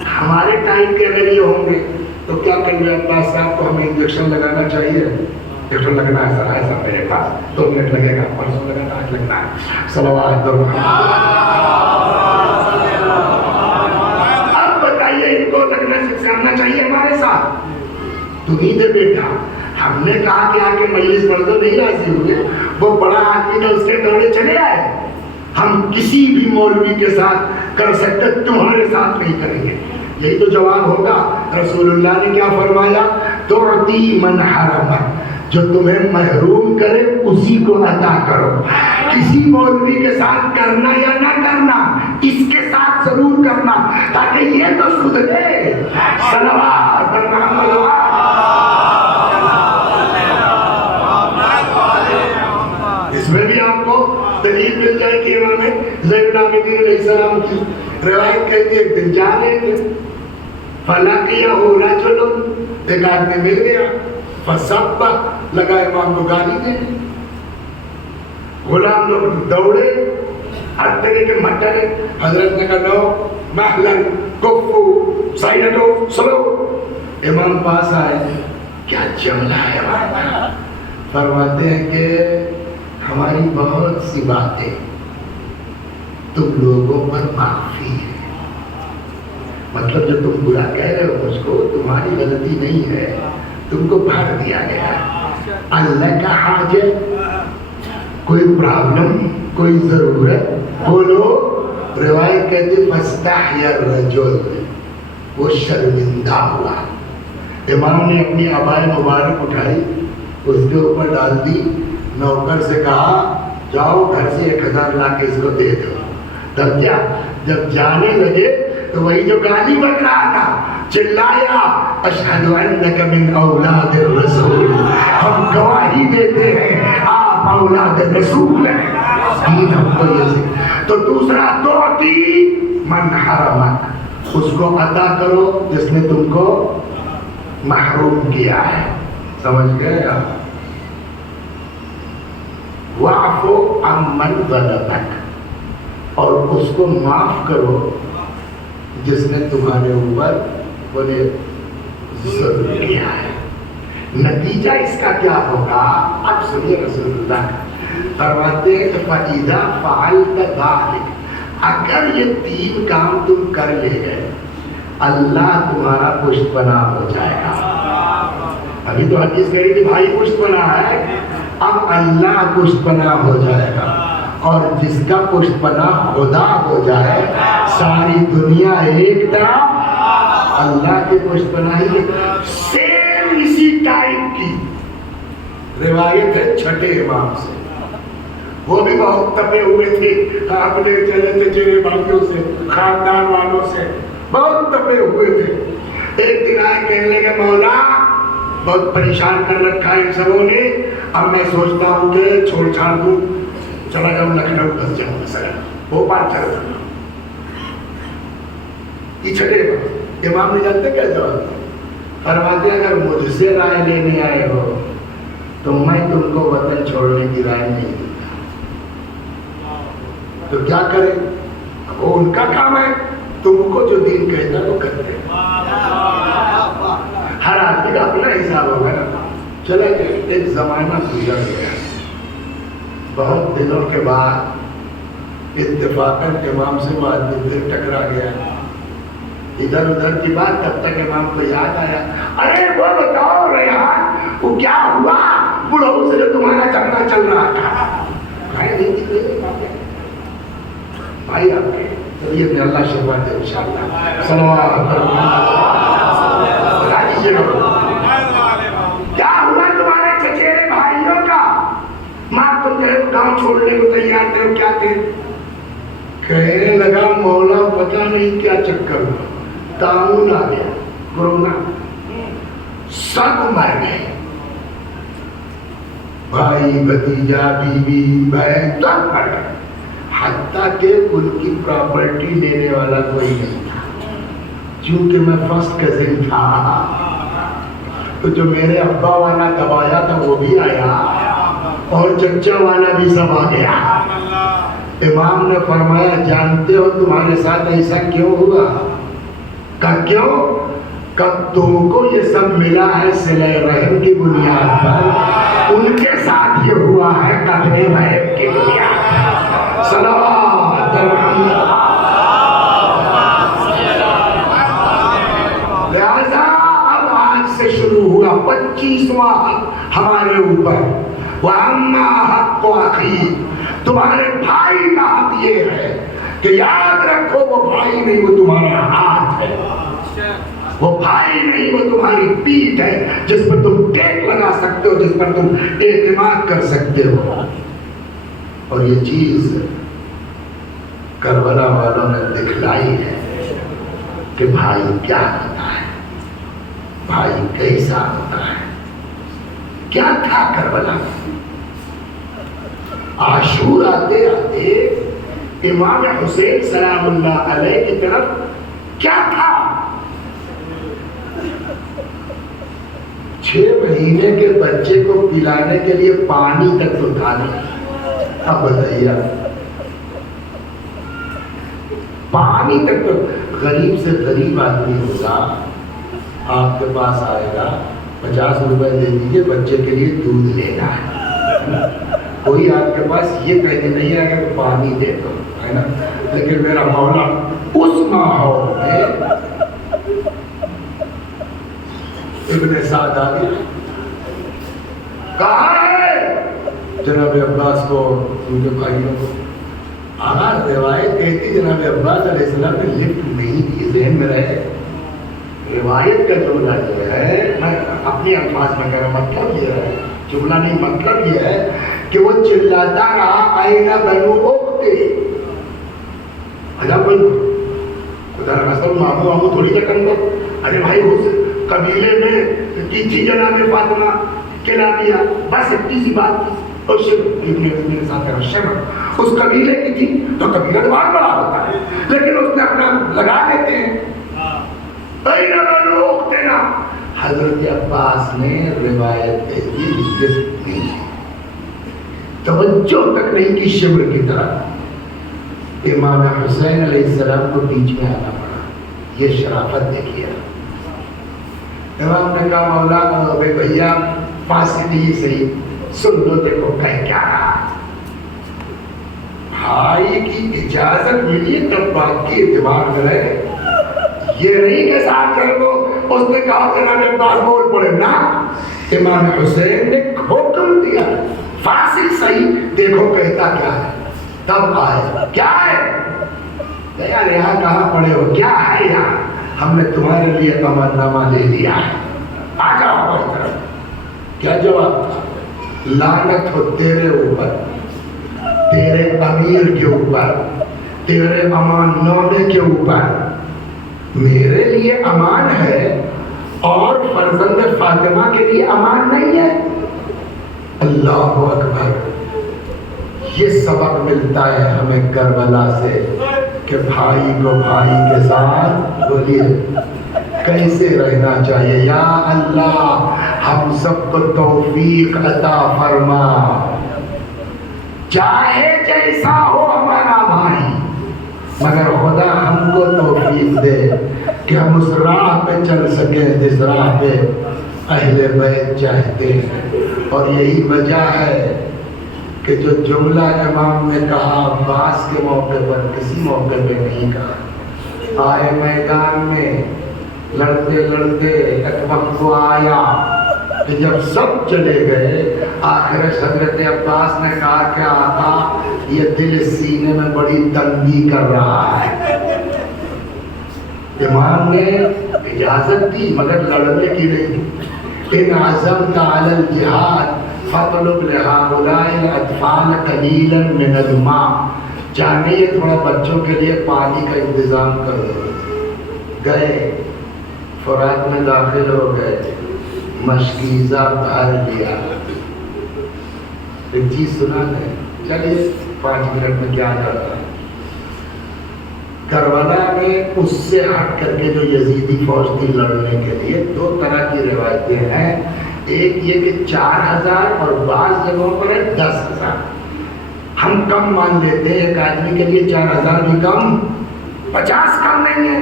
ہمارے ٹائم کے اگر یہ ہوں گے تو کیا کہیں گے عباس صاحب کو ہمیں انجیکشن لگانا چاہیے، انجیکشن لگنا ہے سر، ایسا میرے پاس 2 منٹ لگے گا، پرسوں لگانا آج لگنا ہے، صلوات اور اب بتائیے ان کو لگنا سکھانا چاہیے ہمارے ساتھ؟ تو نہیں دے بیٹا، ہم نے کہا کہ آ کے مجلس پڑھ دو، نہیں راضی ہوئے، وہ بڑا آدمی نے اس کے دوڑے چلے آئے، ہم کسی بھی مولوی کے ساتھ کر سکتے، تمہارے ساتھ نہیں کریں گے۔ یہی تو جواب ہوگا۔ رسول اللہ نے کیا فرمایا؟ تعطی من حرمک، جو تمہیں محروم کرے اسی کو عطا کرو۔ کسی مولوی کے ساتھ کرنا یا نہ کرنا، اس کے ساتھ ضرور کرنا، تاکہ یہ تو سدھرے۔ صلوات اس میں بھی آپ کو دلیل مل جائے گی۔ امام زین العابدین علیہ السلام کی روایت کہتی ہے ایک دن جا رہے تھے، فلقیہ رجل، ایک آدمی مل گیا، فسب، لگا امام کو گالی دینے۔ غلام لوگ دوڑے، ہر طرح کے مٹر، حضرت نے کہا نو محلن کفو سائڈ ہٹو سلو۔ امام پاس آئے، کیا جملہ ہے ہمارا؟ فرماتے ہیں کہ ہماری بہت سی باتیں تم لوگوں پر معافی ہے، مطلب جو تم برا کہہ رہے ہو مجھ کو، تمہاری غلطی نہیں ہے، تم کو بھر دیا گیا ہے۔ اللہ کا حاجت، کوئی پرابلم، کوئی ضرورت، بولو۔ روایت کہتے فاستحیا الرجل، وہ شرمندہ ہوا۔ امام نے اپنی عباء مبارک اٹھائی، اس کے اوپر ڈال دی، نوکر سے کہا جاؤ گھر سے 1000 لا کے اس کو دے دو۔ تب کیا جب جانے لگے تو وہی جو گالی بک رہا تھا، چلایا اشہد انک من اولاد الرسول، ہم گواہی دیتے ہیں آپ اولاد رسول ہیں۔ دین ہم کو یہ سے تو دوسرا توتی من حرمک، اس کو عطا کرو جس نے تم کو محروم کیا ہے، سمجھ گئے آپ؟ وَعْفُ عَمَّنْ ظَلَمَكَ، اور اس کو معاف کرو جس نے تمہارے اوپر بولے ظلم کیا ہے۔ نتیجہ اس کا کیا ہوگا؟ اب سنیے، رسول اللہ فرماتے ہیں کہ فَإِذَا فَعَلْتَ ذَلِكَ، اگر یہ 3 کام تم کر لے گئے، اللہ تمہارا پشت پناہ ہو جائے گا۔ ابھی تو حدیث کہی تھی بھائی پشت پناہ ہے، اب اللہ پشت پناہ ہو جائے گا، اور جس کا پشت پناہ خدا ہو جائے، ساری دنیا ایک طرف، اللہ کے پشت پناہی۔ سیم اسی ٹائم کی روایت ہے چھٹے امام سے، وہ بھی بہت تپے ہوئے تھے اپنے چلے چچیرے بھائیوں سے، خاندان والوں سے بہت تپے ہوئے تھے۔ ایک دن آئے کہنے لگے مولا بہت پریشان کر رکھا ہے ان سبوں نے، اب میں سوچتا ہوں کہ چھوڑ چھاڑ دوں، چلا جاؤں لکھنؤ بس جاؤں مثلا بھوپال چلا جاؤں۔ یہ چھٹے امام نے جانتے کیا جواب دیا؟ فرماتے اگر مجھ سے رائے لینے آئے ہو تو میں تم کو وطن چھوڑنے کی رائے نہیں دیتا، تو کیا کرے؟ وہ ان کا کام ہے، تم کو جو دین کہتا ہے وہ کرتے ہیں۔ ہر آدمی کا اپنا حساب ہوگا نا۔ چلے گئے، ایک زمانہ گزر گیا، بہت دنوں کے بعد اتفاقاً امام سے وہ آدمی پھر ٹکرا گیا، ادھر ادھر کی بات، تب تک امام کو یاد آیا، ارے وہ بتاؤ ریحان وہ کیا ہوا بڑھوں سے جو تمہارا جھگڑا چل رہا تھا؟ بھائی آپ کے طبیعت میں اللہ شفا دے انشاءاللہ، صلوات کیا ہوا تمہارے چچیرے بھائیوں کا؟ ماں تم جو ہے گاؤں چھوڑنے کو تیار تھے، کیا تھے؟ کہنے لگا مولا پتہ نہیں کیا چکر ہوا، طاعون آ گیا، کورونا، سب مر گئے، بھائی بھتیجا بیوی بہن سب مر گئے، حتیٰ کہ ان کی پراپرٹی لینے والا کوئی نہیں تھا۔ چونکہ میں فرسٹ کزن تھا تو جو میرے ابا والا دبایا تھا وہ بھی آیا، اور چچا والا بھی سب آ گیا۔ امام نے فرمایا جانتے ہو تمہارے ساتھ ایسا کیوں ہوا؟ کہ کیوں؟ کہ تم کو یہ سب ملا ہے صلہ رحم کی بنیاد پر، ان کے ساتھ یہ ہوا ہے قتل محب کی بنیاد پر۔ صلوات لہذا اب آج سے شروع ہوا 25واں ہمارے اوپر، وَأَمَّا حَقُّ أَخِيكَ، تمہارے بھائی کا حق یہ ہے کہ یاد رکھو وہ بھائی نہیں، وہ تمہارا ہاتھ ہے، وہ بھائی نہیں، وہ تمہاری پیٹھ ہے جس پر تم ٹیک لگا سکتے ہو، جس پر تم اعتماد کر سکتے ہو۔ اور یہ چیز کربلا والوں نے دکھلائی ہے کہ بھائی کیا ہوتا ہے، بھائی کیسا ہوتا ہے، کیا تھا کربلا۔ عاشور آتے آتے امام حسین سلام اللہ علیہ کی طرف کیا تھا؟ 6 مہینے کے بچے کو پلانے کے لیے پانی تک تو تھا نہیں۔ اب بتائیے، پانی تک تو غریب سے غریب آدمی ہوگا، آپ کے پاس آئے گا 50 روپے دے دیجیے بچے کے لیے دودھ لینا ہے، کوئی آپ کے پاس یہ کہنے نہیں آئے گا کہ پانی دے دو، ہے نا۔ لیکن میرا مولا اس ماحول میں ابن سعد آگے کہا ہے جناب عباس کو، ان کے بھائیوں کو، آغاز روایت کہتی جناب عباس علیہ السلام نے لفٹ نہیں دی، ذہن میں رہے روایت کا جملہ جو ہے، میں اپنی الفاظ میں کہہ رہا ہوں، مطلب یہ ہے، جملہ نہیں مطلب یہ ہے کہ وہ چلاتا رہا آئینہ بنو اختے، عجب بنو خدا رسول مامو تھوڑی جکن دو، ارے بھائی اس قبیلے میں کی تھی جناب فاطمہ کلا دیا، بس اتنی سی بات تھی، اور میرے ساتھ شرم اس قبیلے کی تھی، تو قبیلہ تو بہت بڑا ہوتا ہے، لیکن اس نے اپنا لگا دیتے ہیں أين بلوغتنا۔ حضرت عباس نے روایت کہتی لفٹ نہیں، توجہ تک نہیں کی شبر کی طرح۔ امام حسین علیہ السلام کو بیچ میں آنا پڑا، یہ شرافت دیکھیے۔ امام نے کہا مولا بھیا فاسد ہی صحیح، سن لو دیکھو کہہ کیا رہا، بھائی کی اجازت ملی تب بات کی اعتبار کرے، یہ نہیں کہ ساتھ کر دو اس نے کہا کہ نبی عباس بول پڑے نا۔ امام حسین نے حکم دیا فاسق صحیح، دیکھو کہتا کیا ہے، تب آئے کیا ہے، یار یہاں کہاں پڑے ہو، کیا ہے یہاں، ہم نے تمہارے لیے امر نامہ لے لیا ہے، آ جاؤ ہماری طرف۔ کیا جواب؟ لعنت ہو تیرے اوپر، تیرے امیر کے اوپر، تیرے امان نامے کے اوپر، میرے لیے امان ہے اور فرزند فاطمہ کے لیے امان نہیں ہے۔ اللہ اکبر، یہ سبق ملتا ہے ہمیں کربلا سے کہ بھائی کو بھائی کے ساتھ بولیے کیسے رہنا چاہیے۔ یا اللہ ہم سب کو توفیق عطا فرما، چاہے جیسا ہو ہمارا بھائی، مگر خدا ہم کو توفیق دے کہ ہم اس راہ پہ چل سکیں جس راہ پہ اہل بیت چاہتے ہیں۔ اور یہی وجہ ہے کہ جو جملہ امام نے کہا عباس کے موقع پر کسی موقع پہ نہیں کہا، آئے میدان میں لڑتے لڑتے ایک وقت کو آیا کہ جب سب چلے گئے، آخر حضرت عباس نے کہا کہ آقا یہ دل سینے میں بڑی تنگی کر رہا ہے۔ امام نے اجازت دی مگر لڑنے کی نہیں۔ ان عزمت علی الجہاد فاطلب لہؤلاء الاطفال قلیلا من الماء، جانیے تھوڑا بچوں کے لیے پانی کا انتظام کر دو۔ گئے فرات میں داخل ہو گئے، مشکیزہ بھر لیا۔ ایک چیز سنا ہے، چلیے 5 منٹ میں کیا کرتا ہے۔ کربلا میں اس سے ہٹ کر کے جو یزیدی فوج تھی لڑنے کے لیے، 2 طرح کی روایتیں ہیں۔ ایک یہ کہ 4000 اور بعض جگہوں پر ہے 10,000۔ ہم کم مان لیتے ہیں، ایک آدمی کے لیے 4000 بھی کم، 50 کم نہیں ہے۔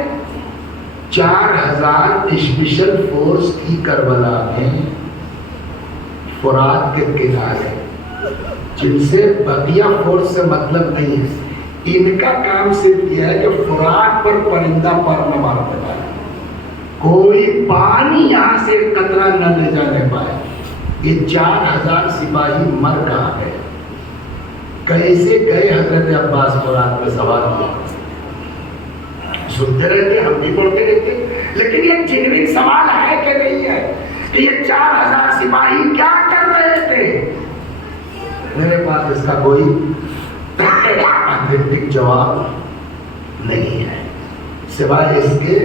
4000 اسپیشل فورس تھی کربلا میں فرات کے کنارے، جن سے بقیہ فورس سے مطلب نہیں ہے. ان کا کام صرف یہ ہے کہ فرات پر پرندہ پر نہ مار پائے، کوئی پانی یہاں سے قطرہ نہ لے جانے پائے. یہ 4000 سپاہی مر کہاں گئے؟ کیسے گئے؟ حضرت عباس فرات میں سوال کیا. سنتے رہتے، ہم بھی پڑھتے رہتے، لیکن یہ جنوین سوال ہے کہ نہیں ہے کہ یہ 4000 سپاہی کیا کر رہے تھے؟ میرے پاس اس کا کوئی آتھینٹک جواب نہیں ہے، سوائے اس کے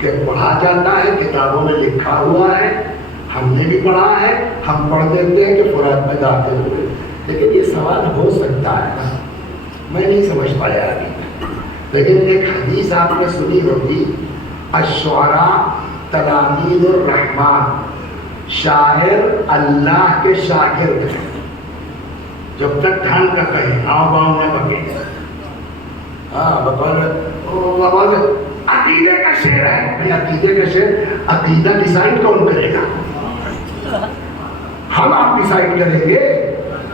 کہ پڑھا جاتا ہے، کتابوں میں لکھا ہوا ہے، ہم نے بھی پڑھا ہے، ہم پڑھ دیتے ہیں کہ فرات میں داخل ہوئے. لیکن یہ سوال ہو سکتا ہے نا، میں نہیں سمجھ پایا ابھی. لیکن ایک حدیث آپ نے سنی ہوگی، الشعراء تلامید الرحمن، شاعر اللہ کے شاگرد ہیں. جب تک ڈھنگ کا کہیں آؤ باؤ نہ بکے. ہاں بقول عقیدے کا شعر ہے. عقیدے کا شعر، عقیدہ ڈیسائیڈ کون کرے گا؟ ہم آپ ڈیسائیڈ کریں گے.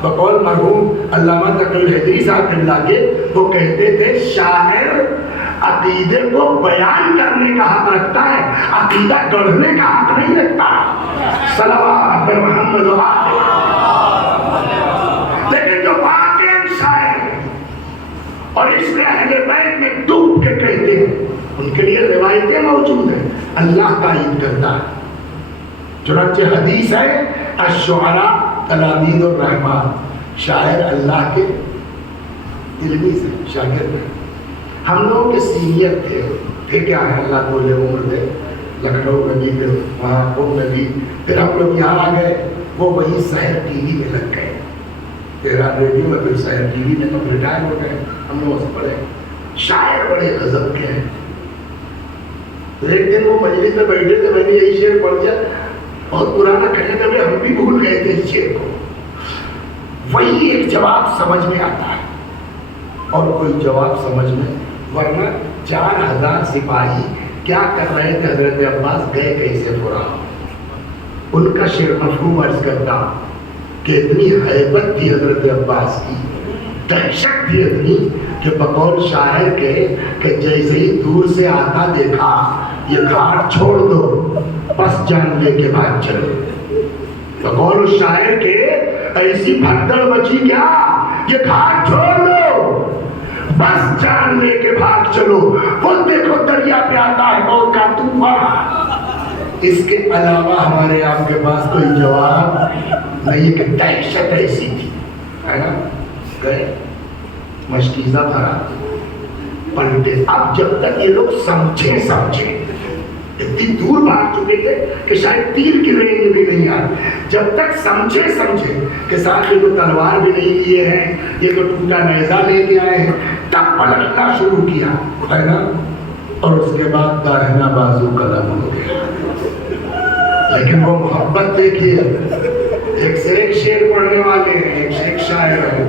بقول مرحوم علامہ تقی الحیدری صاحب قبلہ کے، وہ کہتے تھے شاعر عقیدے کو بیان کرنے کا حق رکھتا ہے، عقیدہ گڑھنے کا حق نہیں رکھتا. صلوات پر محمد و آلہ. لیکن جو واقعی شاعر اور اس میں اہل بیت میں ڈوب کے کہتے ہیں، ان کے لیے روایتیں موجود ہیں، اللہ تائید کرتا ہے. چنانچہ حدیث ہے الشعراء تلامید الرحمن، شاعر اللہ کے علمی سے شاگرد ہیں. ہم لوگ کے سینئر تھے کیا ہے، اللہ کو لے عمر دے، لکھنؤ میں بھی، پھر وہاں پور میں بھی، پھر ہم لوگ یہاں آ گئے، وہ وہی سحر ٹی وی میں لگ گئے. تیرا ریڈیو میں، پھر سحر ٹی وی میں، تو ریٹائر ہو گئے. ہم لوگ سے پڑھے شاعر بڑے غضب کے ہیں. تو ایک دن وہ مجلس میں بیٹھے تھے، میں نے یہی شعر پڑھ دیا، بہت پرانا کہنے کبھی ہم بھی بھول گئے تھے اس شعر کو. وہی ایک جواب سمجھ میں آتا ہے اور کوئی جواب سمجھ میں، ورنہ 4000 سپاہی کیا کر رہے تھے؟ حضرت عباس گئے کیسے فرات؟ ان کا شعر مفہوم عرض کرتا کہ اتنی ہیبت تھی حضرت عباس کی، دہشت تھی اتنی کہ بقول شاعر کے کہ جیسے ہی دور سے آتا دیکھا، یہ گھاٹ چھوڑ دو، بس جان لے کے بھاگ چلو. بقول شاعر کے ایسی بھگدڑ مچی کیا، یہ گھاٹ چھوڑ دو، بس جان لے کے بھاگ چلو. وہ دیکھو دریا پہ آتا ہے موت کا طوفان. اس کے علاوہ ہمارے آپ کے پاس کوئی جواب نہیں کہ دہشت ایسی تھی، ہے نا. گئے مشکیزہ بھرا، پلٹے. اب جب تک یہ لوگ سمجھے اتنی دور بھاگ چکے تھے کہ شاید تیر کی رینج بھی نہیں آئی. جب تک سمجھے کہ ساتھ میں تو تلوار بھی نہیں لیے ہیں، یہ تو ٹوٹا نیزہ لے کے آئے ہیں، تب پلٹنا شروع کیا، ہے نا. اور اس کے بعد داہنا بازو قلم ہو گیا. لیکن وہ محبت دیکھیے، ایک سے ایک شعر پڑھنے والے ہیں، ایک سے ایک شاعر ہے.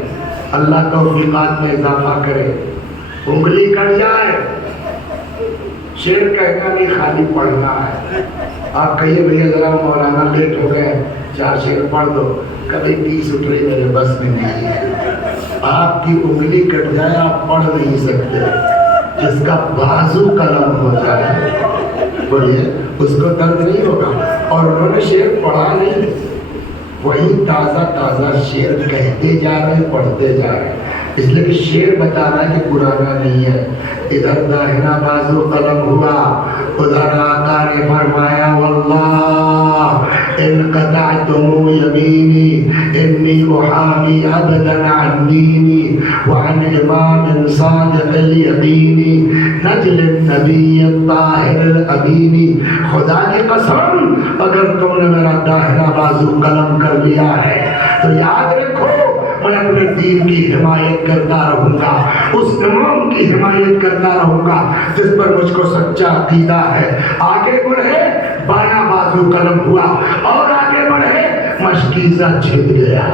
اللہ توفیقات میں اضافہ کرے. انگلی کٹ جائے، شعر کہنا نہیں، خالی پڑھنا ہے. آپ کہیے بھیا ذرا مولانا لیٹ ہو گئے، 4 شعر پڑھ دو، کبھی 30 اٹھ رہی میرے بس میں نہیں ہے. آپ کی انگلی کٹ جائے آپ پڑھ نہیں سکتے. جس کا بازو قلم ہو جائے، بولیے اس کو درد نہیں ہوگا. اور انہوں نے شعر پڑھا نہیں، وہی تازہ تازہ شعر کہتے جا رہے، پڑھتے جا رہے. اس لیے کہ شعر بتا رہا ہے کہ پرانا نہیں ہے. ادھر داہنا بازو قلم ہوا، ادھر آقا نے فرمایا واللہ ان قطعتم یمینی انی احامی ابدا عن دینی وعن امام صادق الیقینی نجل النبی الطاہر الامینی. خدا کی قسم اگر تم نے میرا داہنا بازو قلم کر لیا ہے تو یاد رکھو میں اپنے دین کی حمایت کرتا رہوں گا، اس امام کی حمایت کرتا رہوں گا جس پر مجھ کو سچا عقیدہ ہے. آگے بڑھے، بایاں بازو قلم ہوا، اور آگے بڑھے، مشکیزہ چھد گیا،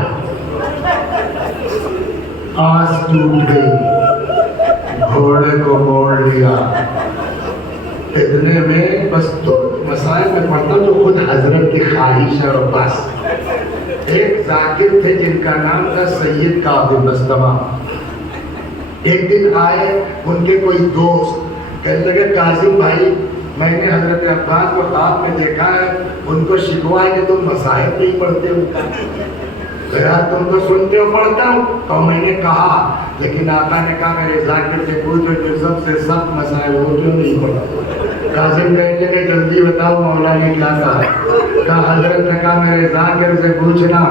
آس ٹوٹ گئی، گھوڑے کو موڑ لیا. اتنے میں بس دو مسائل میں پڑھتا ہوں جو خود حضرت کی خواہش ہے اور بس. ایک ذاکر تھے جن کا نام تھا سید کاظم مصطفیٰ. ایک دن آئے ان کے کوئی دوست، کہنے لگے کاظم بھائی میں نے حضرت عباس کو خواب میں دیکھا ہے، ان کو شکوا ہے کہ تم مصائب نہیں پڑھتے ہو. یار تم تو سنتے ہو پڑھتا ہوں. تو میں نے کہا لیکن آقا نے کہا میرے ذاکر سے پوچھو جو سب سے سخت مسائل وہ کیوں نہیں پڑھا. کاظم کہنے لگے جلدی بتاؤ مولا نے کیا کہا. کہا حضرت نے کہا میرے ذاکر سے پوچھنا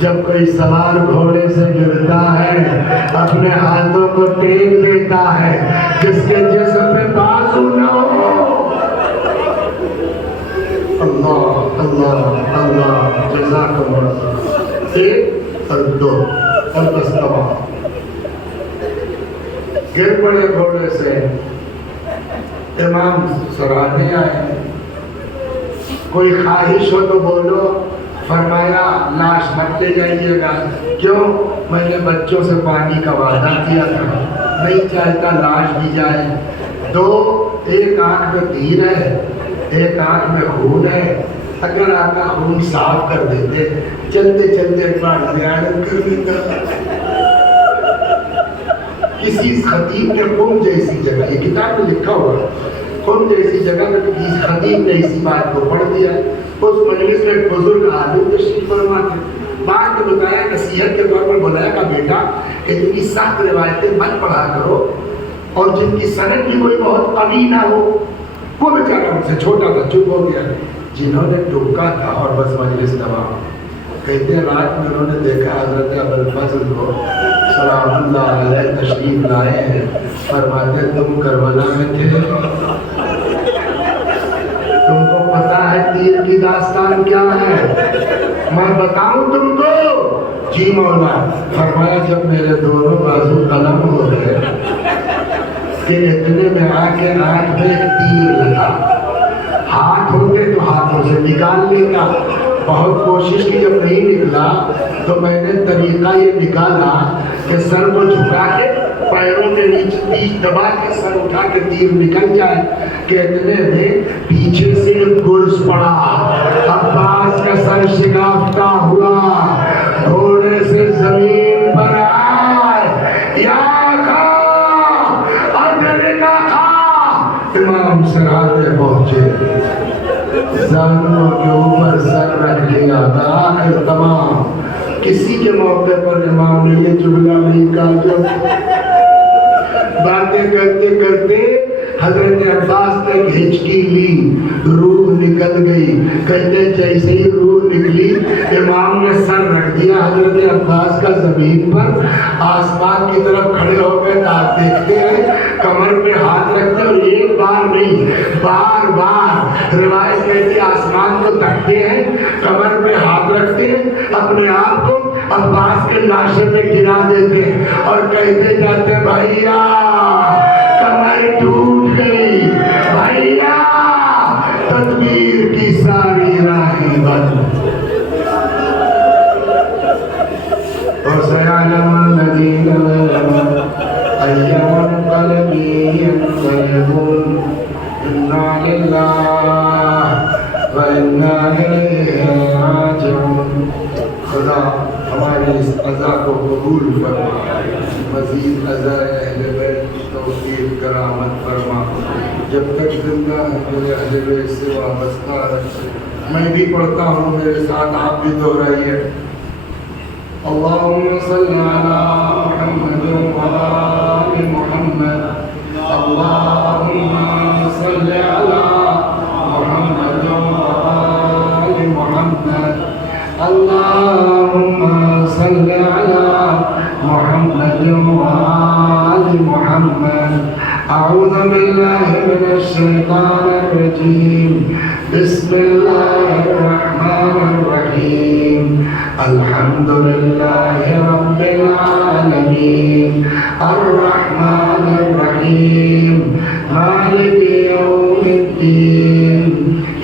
جب کوئی سوار گھوڑے سے گرتا ہے اپنے ہاتھوں کو ٹیک دیتا ہے جس کے جسم پہ بازو نہ ہو. اللہ اللہ اللہ جزاکم اللہ. ایک اور دو اور بس تمام. گر پڑے گھوڑے سے، امام سراہنے آئے، کوئی خواہش ہو تو بولو. فرمایا لاش مت لے جائیے گا. کیوں؟ میں نے بچوں سے پانی کا وعدہ کیا تھا، نہیں چاہتا لاش بھی جائے. دو، ایک آنکھ میں تیر ہے، ایک آنکھ میں خون ہے. اگر آپ کا خون صاف کر دیتے چلتے چلتے ایک بار زیارت کر دیتا. کسی خطیب نے قم جیسی جگہ، یہ کتاب میں لکھا ہوا قم جیسی جگہ میں کسی خطیب نے اسی بات کو پڑھ دیا. اس مجلس میں ایک بزرگ عالم تشریف فرما تھے. بات کو بتایا، نصیحت کے طور پر بتایا کہ بیٹا اتنی سخت روایتیں مت پڑھا کرو اور جن کی سند بھی کوئی بہت قوی نہ ہو. وہ بیچارہ ان سے چھوٹا تھا، چپ ہو گیا. جنہوں نے ٹوکا تھا اور بس مجلس تمام. کہتے ہیں رات میں انہوں نے دیکھا حضرت ابوالفضل کو سلام اللہ علیہ تشریف لائے ہیں. فرماتے تم کربلا میں تھے، تم کو پتا ہے تیر کی داستان کیا ہے؟ میں بتاؤں تم کو؟ جی مولا. فرمایا جب میرے دونوں بازو قلم ہو گئے کہ اتنے میں آ کے آنکھ میں ایک تیر لگا. ہاتھ ہوتے تو ہاتھوں سے نکال لیتا. بہت کوشش کی، جب نہیں نکلا تو میں نے طریقہ یہ نکالا کہ سر کو جھکا کے پیروں کے نیچے بیچ دبا کے سر اٹھا کے تیر نکل جائے. کہ اتنے میں پیچھے سے گرز پڑا. عباس کا سر شگافتہ ہوا، گھوڑے سے زمین پر آئے. یا امام سراتے پہنچے، زانوں کے اوپر سر رکھ لیا. آخر تمام. کسی کے موقع پر امام نے یہ جملہ نہیں کہا. جو باتیں کرتے کرتے حضرت عباس نے ہچکی لی، روح نکل گئی. کہتے جیسے ہی روح نکلی امام نے سر رکھ دیا حضرت عباس کا زمین پر. آسمان کی طرف کھڑے ہو گئے. آپ دیکھتے ہیں کمر پہ ہاتھ رکھتے اور ایک بار نہیں بار بار روایت کہتی آسمان کو تکتے ہیں، کمر پہ ہاتھ رکھتے ہیں، اپنے آپ کو عباس کے لاشے پہ گرا دیتے اور کہتے جاتے بھائیا کمر ٹوٹ گئی، بھائیا تدبیر کی ساری راہیں بند. وسيعلم الذين ظلموا أي منقلب ينقلبون. إنا لله وإنا إليه راجعون. خدا ہماری اس عزا کو قبول فرما، مزید عزائے اہل بیت کی توفیق کرامت فرما. جب تک زندہ ہے میرے اہل بیت سے وابستہ رکھ. میں بھی پڑھتا ہوں، میرے ساتھ آپ بھی دہرائیے. اللهم صل على محمد وآل محمد. اللهم صل على محمد وآل محمد. اللهم صل على محمد وآل محمد. أعوذ بالله من الشيطان الرجيم. بسم الله الرحمن الرحيم. الحمد لله رب العالمين الرحمن الرحيم مالك يوم الدين.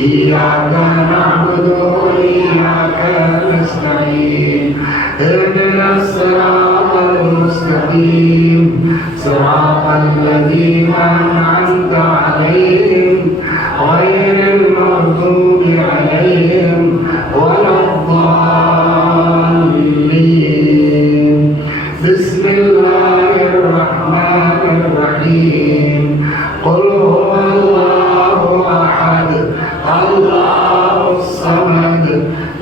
إياك نعبد وإياك نستعين. اهدنا الصراط المستقيم صراط الذين أنعمت عليهم قل هو الله أحد الله الصمد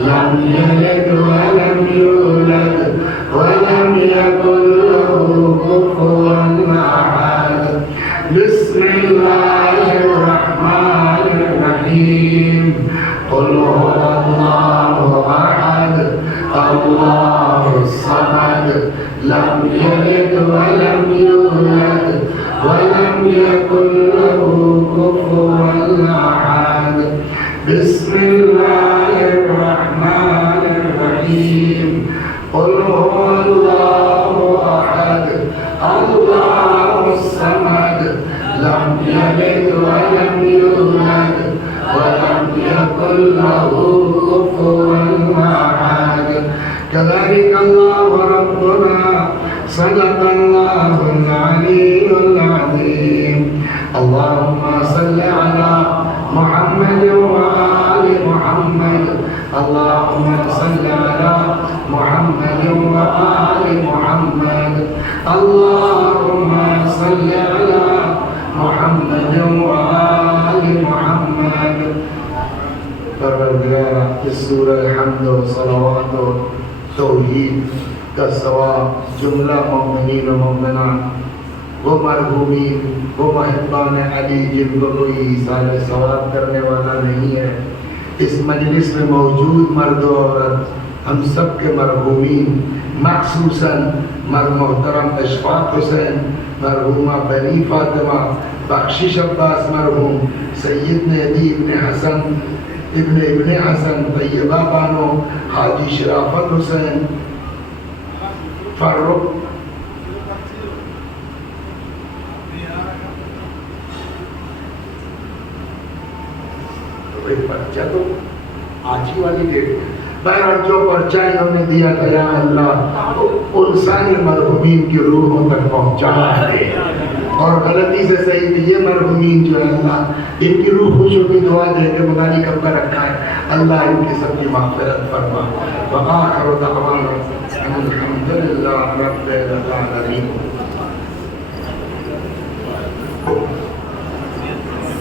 لم يلد ولم يولد ولم يكن له كفوا أحد بسم الله الرحمن الرحيم قل هو الله أحد الله الصمد لم يلد ولم يولد ولم يكن له كفوا أحد بسم الله الرحمن الرحيم قل هو الله أحد الله الصمد لم يلد ولم يولد ولم يكن له كفوا أحد كذلك الله ربنا صدق الله العلي العظيم اللهم صل على محمد وآل محمد اللهم صل على محمد وآل محمد اللهم صل على محمد وآل محمد پروردگار اس سورہ حمد و صلوات و توحید کا ثواب جملہ مومنین و مومنات وہ مرحومین وہ محبان علی جن کو کوئی ایصال ثواب کرنے والا نہیں ہے اس مجلس میں موجود مرد و عورت ہم سب کے مرحومین مخصوصاً محترم اشفاق حسین مرحومہ بنی فاطمہ بخشش عباس مرحوم سید ندی ابن حسن طیبہ بانو حاجی شرافت حسین فاروق پرچہ تو آج ہی والی ڈیٹ بہرحال جو پرچہ انہوں نے دیا تھا یا اللہ ان سارے مرحومین کی روحوں تک پہنچا دے اور غلطی سے صحیح کہ یہ مرحومین جو ہے اللہ ان کی روح خوش ہو کی دعا دے کے مدانی کب کا رکھا ہے اللہ ان کی سب کی مغفرت فرما وآخر دعوانا الحمدللہ رب العالمین